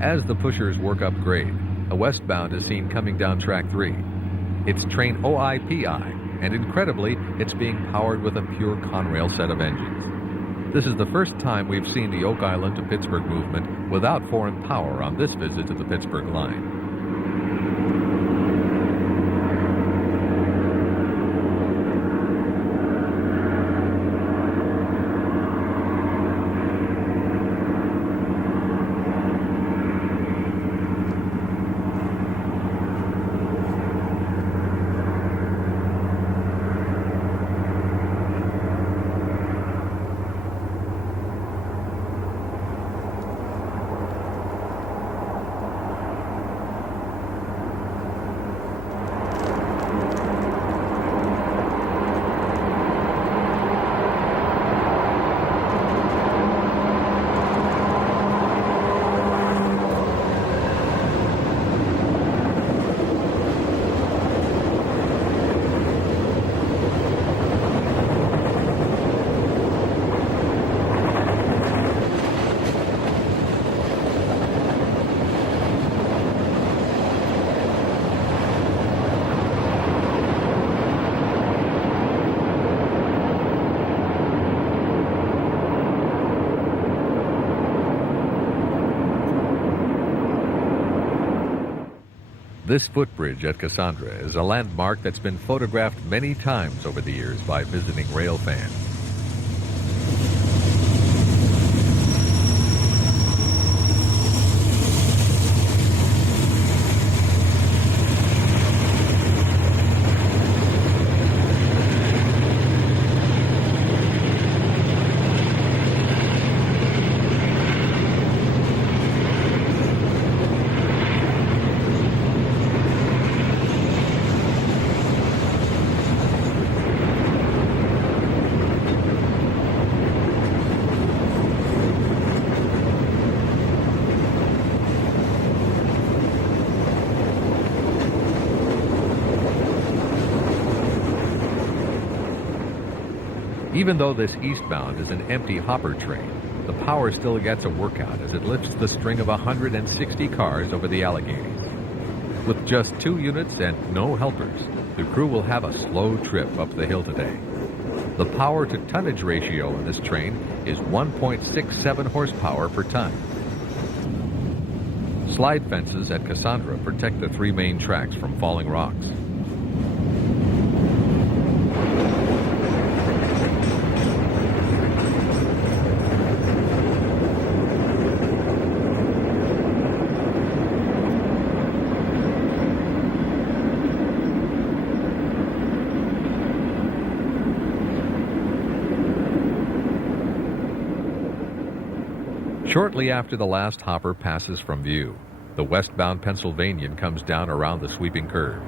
As the pushers work up grade, a westbound is seen coming down track 3. It's train OIPI, and incredibly, it's being powered with a pure Conrail set of engines. This is the first time we've seen the Oak Island to Pittsburgh movement without foreign power on this visit to the Pittsburgh Line. This footbridge at Cassandra is a landmark that's been photographed many times over the years by visiting rail fans. Even though this eastbound is an empty hopper train, the power still gets a workout as it lifts the string of 160 cars over the Alleghenies. With just 2 units and no helpers, the crew will have a slow trip up the hill today. The power to tonnage ratio in this train is 1.67 horsepower per ton. Slide fences at Cassandra protect the 3 main tracks from falling rocks. Shortly after the last hopper passes from view, the westbound Pennsylvanian comes down around the sweeping curve.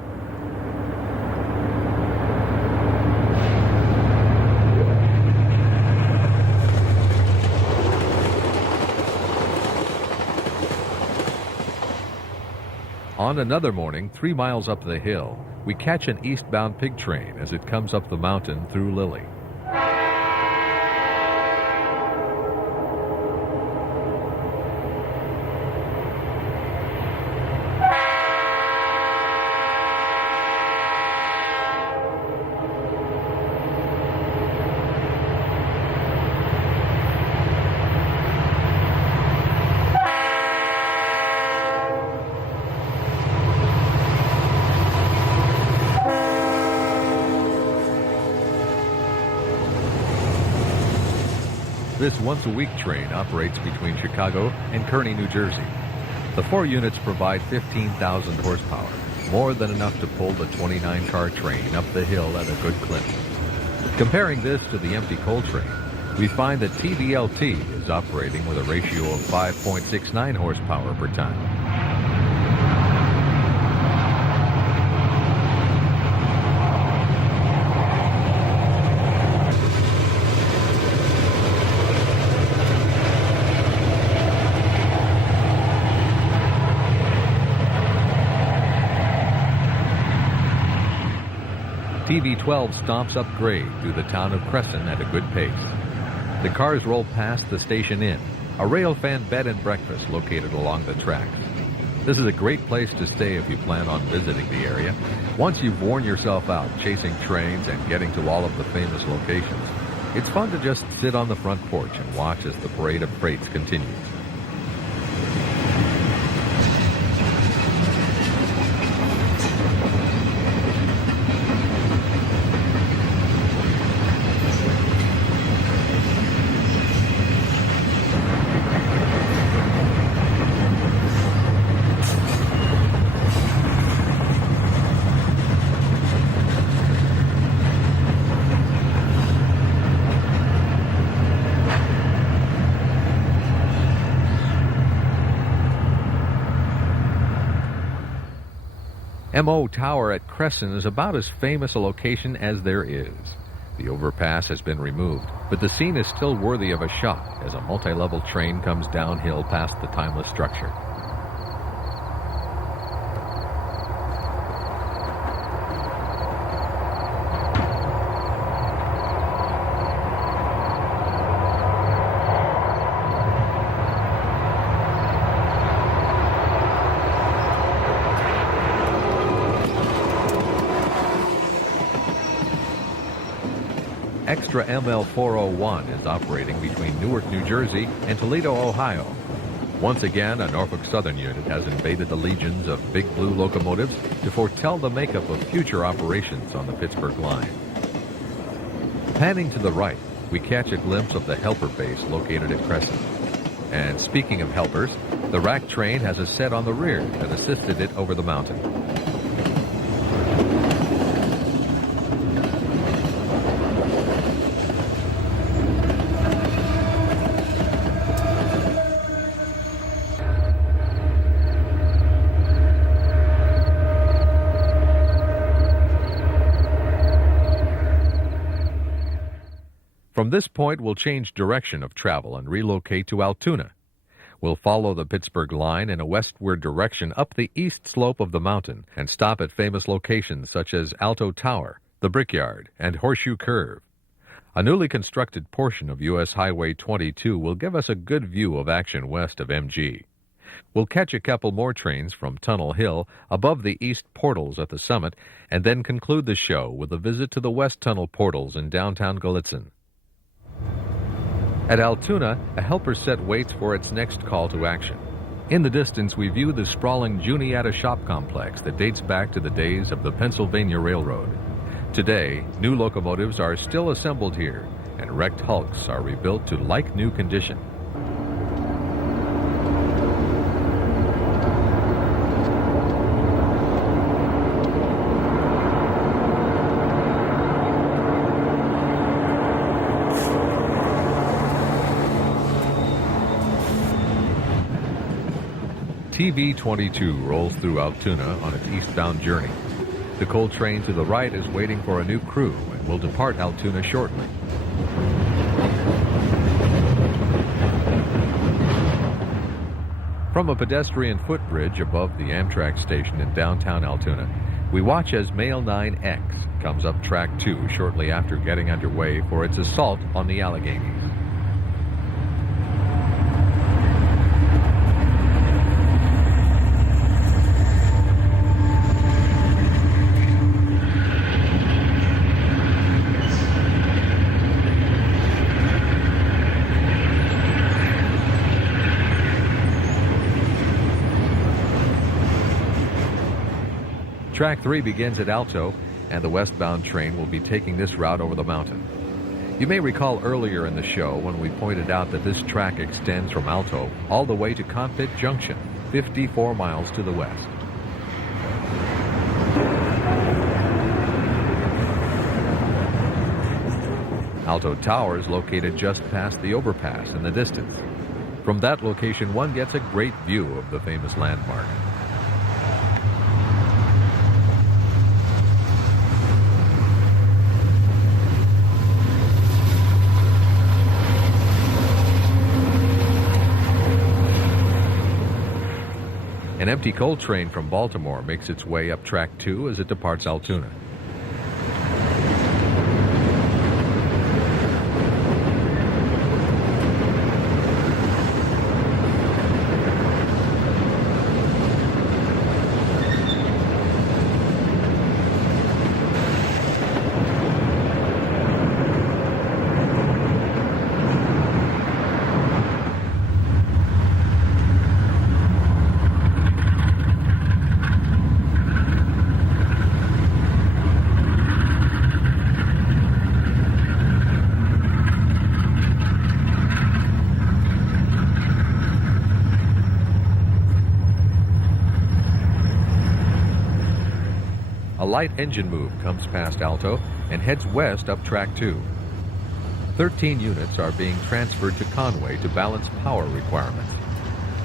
On another morning, 3 miles up the hill, we catch an eastbound pig train as it comes up the mountain through Lilly. This once-a-week train operates between Chicago and Kearney, New Jersey. The 4 units provide 15,000 horsepower, more than enough to pull the 29-car train up the hill at a good clip. Comparing this to the empty coal train, we find that TVLT is operating with a ratio of 5.69 horsepower per ton. TV12 stomps up grade through the town of Cresson at a good pace. The cars roll past the Station Inn, a railfan bed and breakfast located along the tracks. This is a great place to stay if you plan on visiting the area. Once you've worn yourself out chasing trains and getting to all of the famous locations, it's fun to just sit on the front porch and watch as the parade of freights continues. Alto Tower at Cresson is about as famous a location as there is. The overpass has been removed, but the scene is still worthy of a shot as a multi-level train comes downhill past the timeless structure. Extra ML 401 is operating between Newark, New Jersey and Toledo, Ohio. Once again, a Norfolk Southern unit has invaded the legions of Big Blue locomotives to foretell the makeup of future operations on the Pittsburgh Line. Panning to the right, we catch a glimpse of the helper base located at Cresson. And speaking of helpers, the rack train has a set on the rear that assisted it over the mountain. From this point, we'll change direction of travel and relocate to Altoona. We'll follow the Pittsburgh Line in a westward direction up the east slope of the mountain and stop at famous locations such as Alto Tower, the Brickyard, and Horseshoe Curve. A newly constructed portion of U.S. Highway 22 will give us a good view of action west of MG. We'll catch a couple more trains from Tunnel Hill above the east portals at the summit, and then conclude the show with a visit to the west tunnel portals in downtown Gallitzin. At Altoona, a helper set waits for its next call to action. In the distance, we view the sprawling Juniata shop complex that dates back to the days of the Pennsylvania Railroad. Today, new locomotives are still assembled here, and wrecked hulks are rebuilt to like-new condition. TV-22 rolls through Altoona on its eastbound journey. The coal train to the right is waiting for a new crew and will depart Altoona shortly. From a pedestrian footbridge above the Amtrak station in downtown Altoona, we watch as Mail 9X comes up Track 2 shortly after getting underway for its assault on the Alleghenies. Track 3 begins at Alto, and the westbound train will be taking this route over the mountain. You may recall earlier in the show when we pointed out that this track extends from Alto all the way to Conpit Junction, 54 miles to the west. Alto Tower is located just past the overpass in the distance. From that location, one gets a great view of the famous landmark. An empty coal train from Baltimore makes its way up Track 2 as it departs Altoona. A light engine move comes past Alto and heads west up Track 2. 13 units are being transferred to Conway to balance power requirements.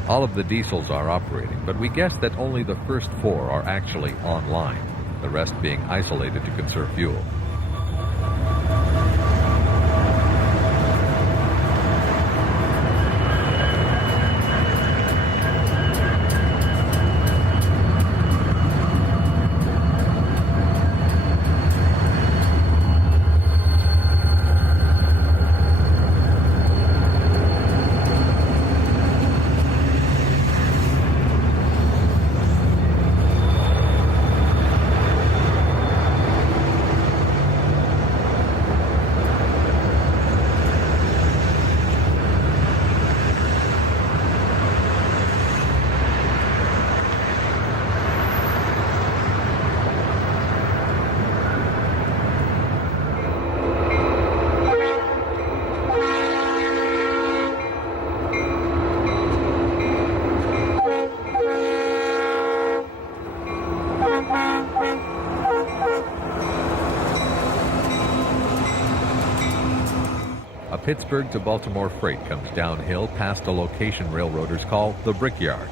All of the diesels are operating, but we guess that only the first 4 are actually online, the rest being isolated to conserve fuel. Pittsburgh to Baltimore freight comes downhill past a location railroaders call the Brickyard.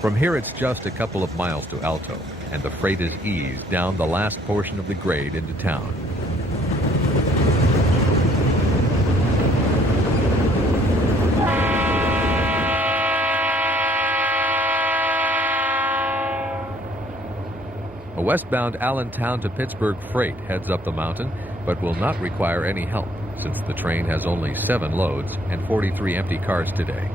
From here it's just a couple of miles to Alto, and the freight is eased down the last portion of the grade into town. A westbound Allentown to Pittsburgh freight heads up the mountain, but will not require any help. since the train has only 7 loads and 43 empty cars today.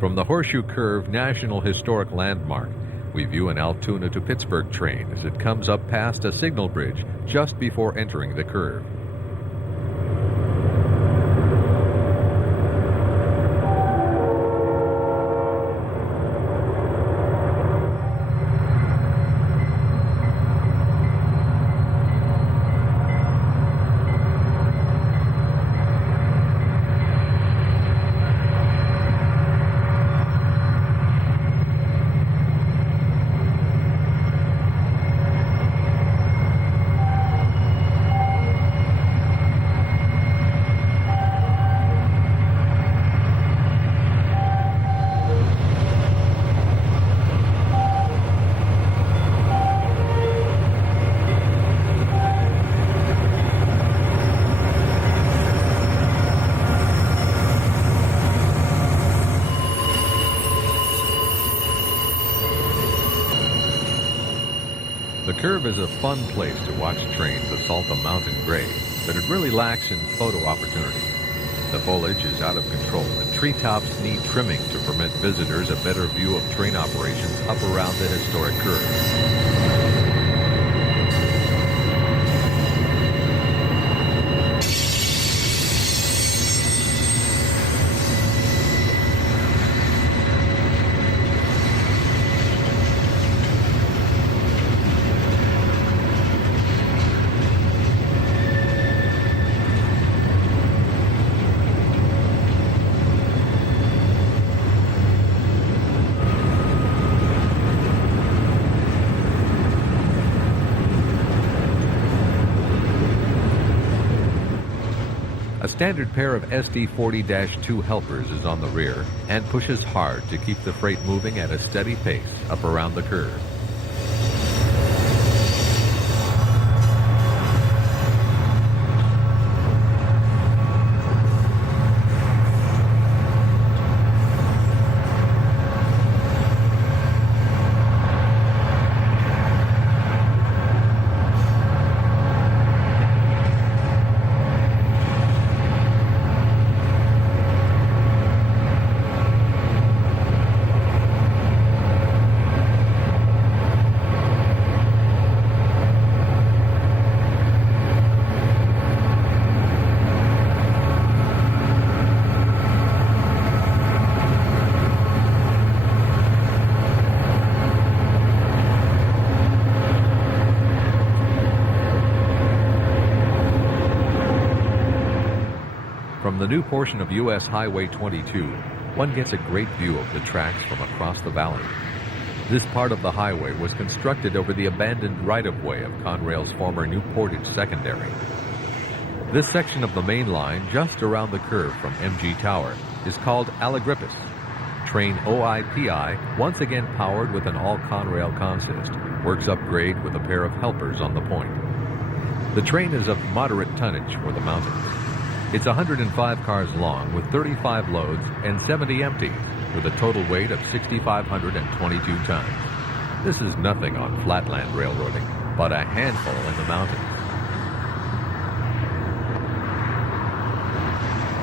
From the Horseshoe Curve National Historic Landmark, we view an Altoona to Pittsburgh train as it comes up past a signal bridge just before entering the curve. The curve is a fun place to watch trains assault the mountain grade, but it really lacks in photo opportunity. The foliage is out of control, and treetops need trimming to permit visitors a better view of train operations up around the historic curve. A standard pair of SD40-2 helpers is on the rear and pushes hard to keep the freight moving at a steady pace up around the curve. From the new portion of U.S. Highway 22, one gets a great view of the tracks from across the valley. This part of the highway was constructed over the abandoned right-of-way of Conrail's former New Portage Secondary. This section of the main line, just around the curve from MG Tower, is called Allegrippus. Train OIPI, once again powered with an all-Conrail consist, works up grade with a pair of helpers on the point. The train is of moderate tonnage for the mountains. It's 105 cars long with 35 loads and 70 empties, with a total weight of 6,522 tons. This is nothing on flatland railroading, but a handful in the mountains.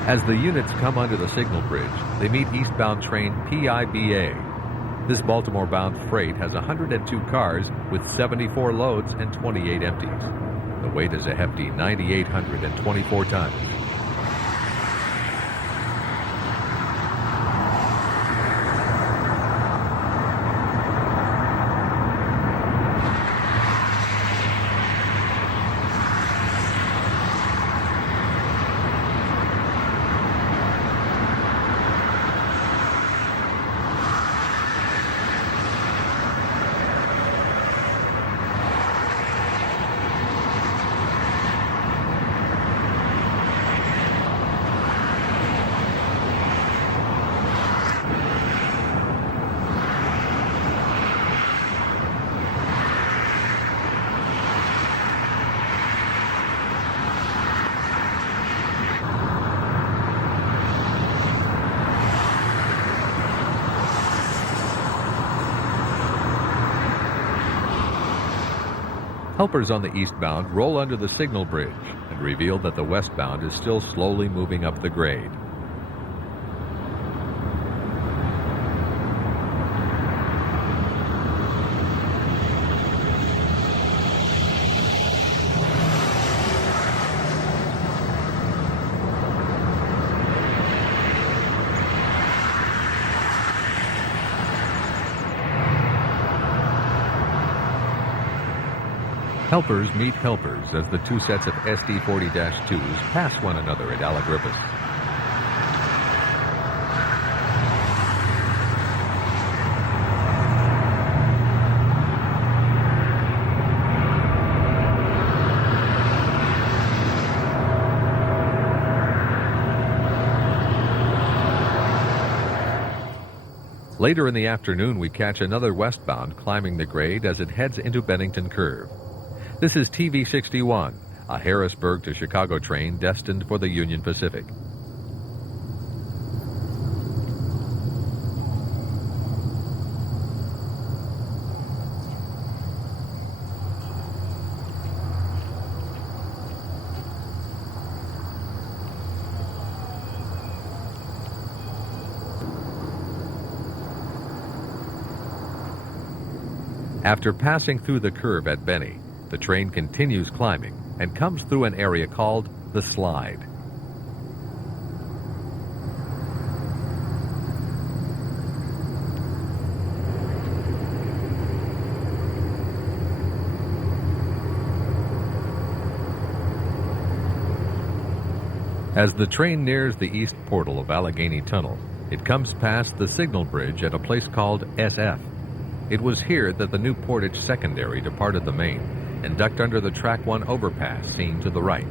As the units come under the signal bridge, they meet eastbound train PIBA. This Baltimore-bound freight has 102 cars with 74 loads and 28 empties. The weight is a hefty 9,824 tons. Helpers on the eastbound roll under the signal bridge and reveal that the westbound is still slowly moving up the grade. Helpers meet helpers as the two sets of SD40-2s pass one another at Allegrippus. Later in the afternoon, we catch another westbound climbing the grade as it heads into Bennington Curve. This is TV 61, a Harrisburg to Chicago train destined for the Union Pacific. After passing through the curve at Benny, the train continues climbing and comes through an area called the Slide. As the train nears the east portal of Allegheny Tunnel, it comes past the signal bridge at a place called SF. It was here that the new Portage Secondary departed the main and ducked under the Track 1 overpass seen to the right.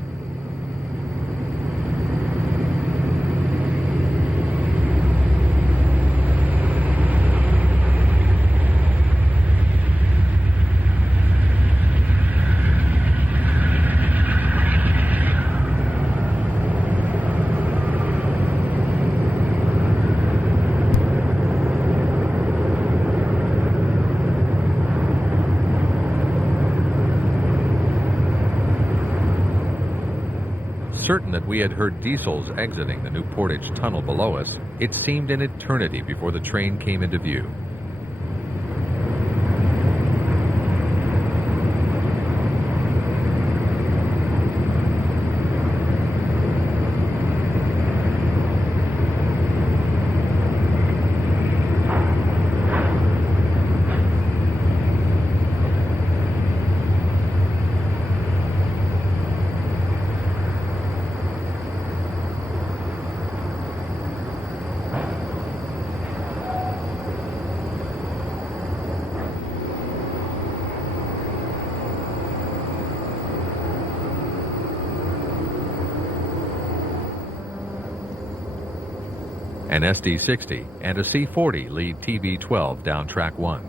Certain that we had heard diesels exiting the new Portage Tunnel below us, it seemed an eternity before the train came into view. An SD60 and a C40 lead TB12 down Track 1.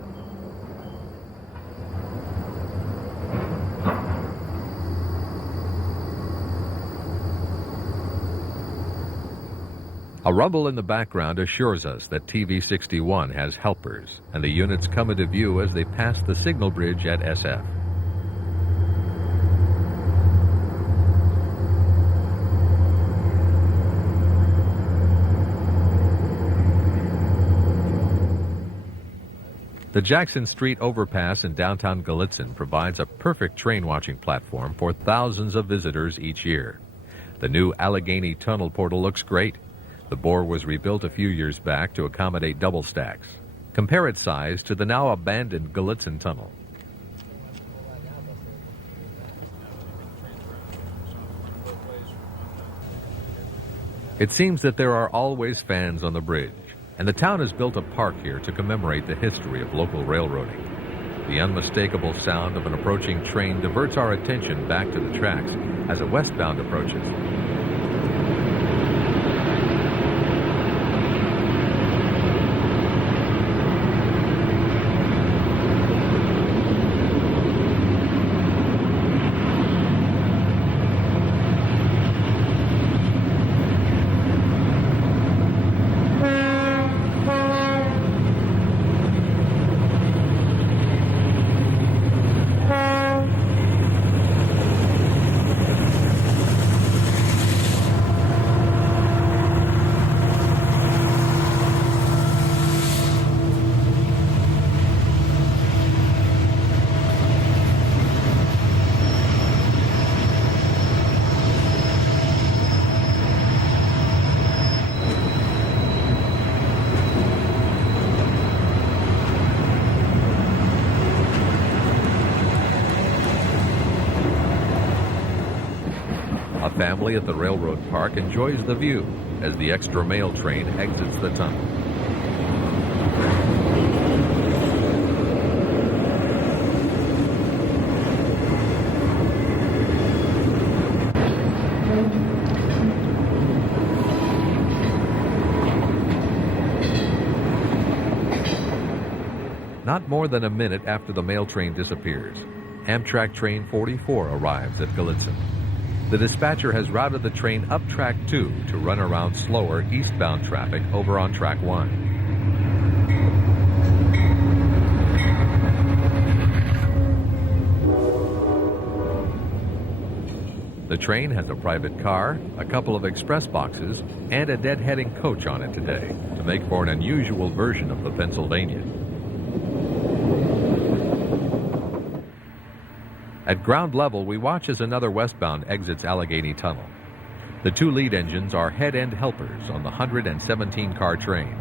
A rumble in the background assures us that TV61 has helpers, and the units come into view as they pass the signal bridge at SF. The Jackson Street overpass in downtown Gallitzin provides a perfect train-watching platform for thousands of visitors each year. The new Allegheny Tunnel portal looks great. The bore was rebuilt a few years back to accommodate double stacks. Compare its size to the now abandoned Gallitzin Tunnel. It seems that there are always fans on the bridge, and the town has built a park here to commemorate the history of local railroading. The unmistakable sound of an approaching train diverts our attention back to the tracks as a westbound approaches. family at the railroad park enjoys the view as the extra mail train exits the tunnel. Not more than a minute after the mail train disappears, Amtrak train 44 arrives at Gallitzin. The dispatcher has routed the train up track 2 to run around slower eastbound traffic over on track 1. The train has a private car, a couple of express boxes, and a deadheading coach on it today to make for an unusual version of the Pennsylvania. At ground level, we watch as another westbound exits Allegheny Tunnel. The two lead engines are head-end helpers on the 117-car train.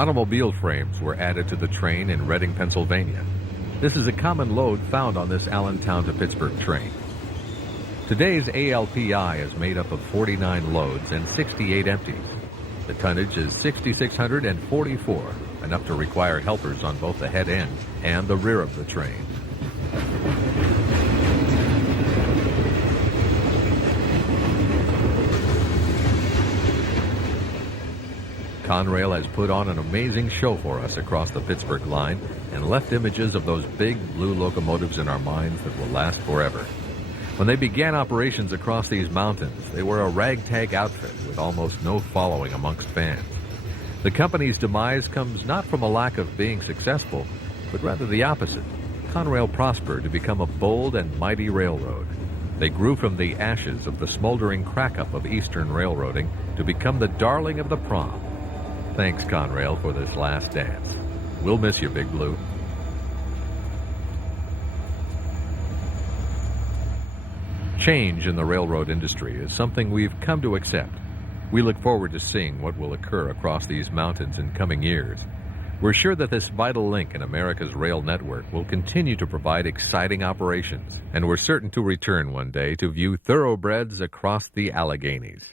Automobile frames were added to the train in Reading, Pennsylvania. This is a common load found on this Allentown to Pittsburgh train. Today's ALPI is made up of 49 loads and 68 empties. The tonnage is 6,644, enough to require helpers on both the head end and the rear of the train. Conrail has put on an amazing show for us across the Pittsburgh Line and left images of those big blue locomotives in our minds that will last forever. When they began operations across these mountains, they were a ragtag outfit with almost no following amongst fans. The company's demise comes not from a lack of being successful, but rather the opposite. Conrail prospered to become a bold and mighty railroad. They grew from the ashes of the smoldering crack-up of Eastern railroading to become the darling of the prom. Thanks, Conrail, for this last dance. We'll miss you, Big Blue. Change in the railroad industry is something we've come to accept. We look forward to seeing what will occur across these mountains in coming years. We're sure that this vital link in America's rail network will continue to provide exciting operations, and we're certain to return one day to view thoroughbreds across the Alleghenies.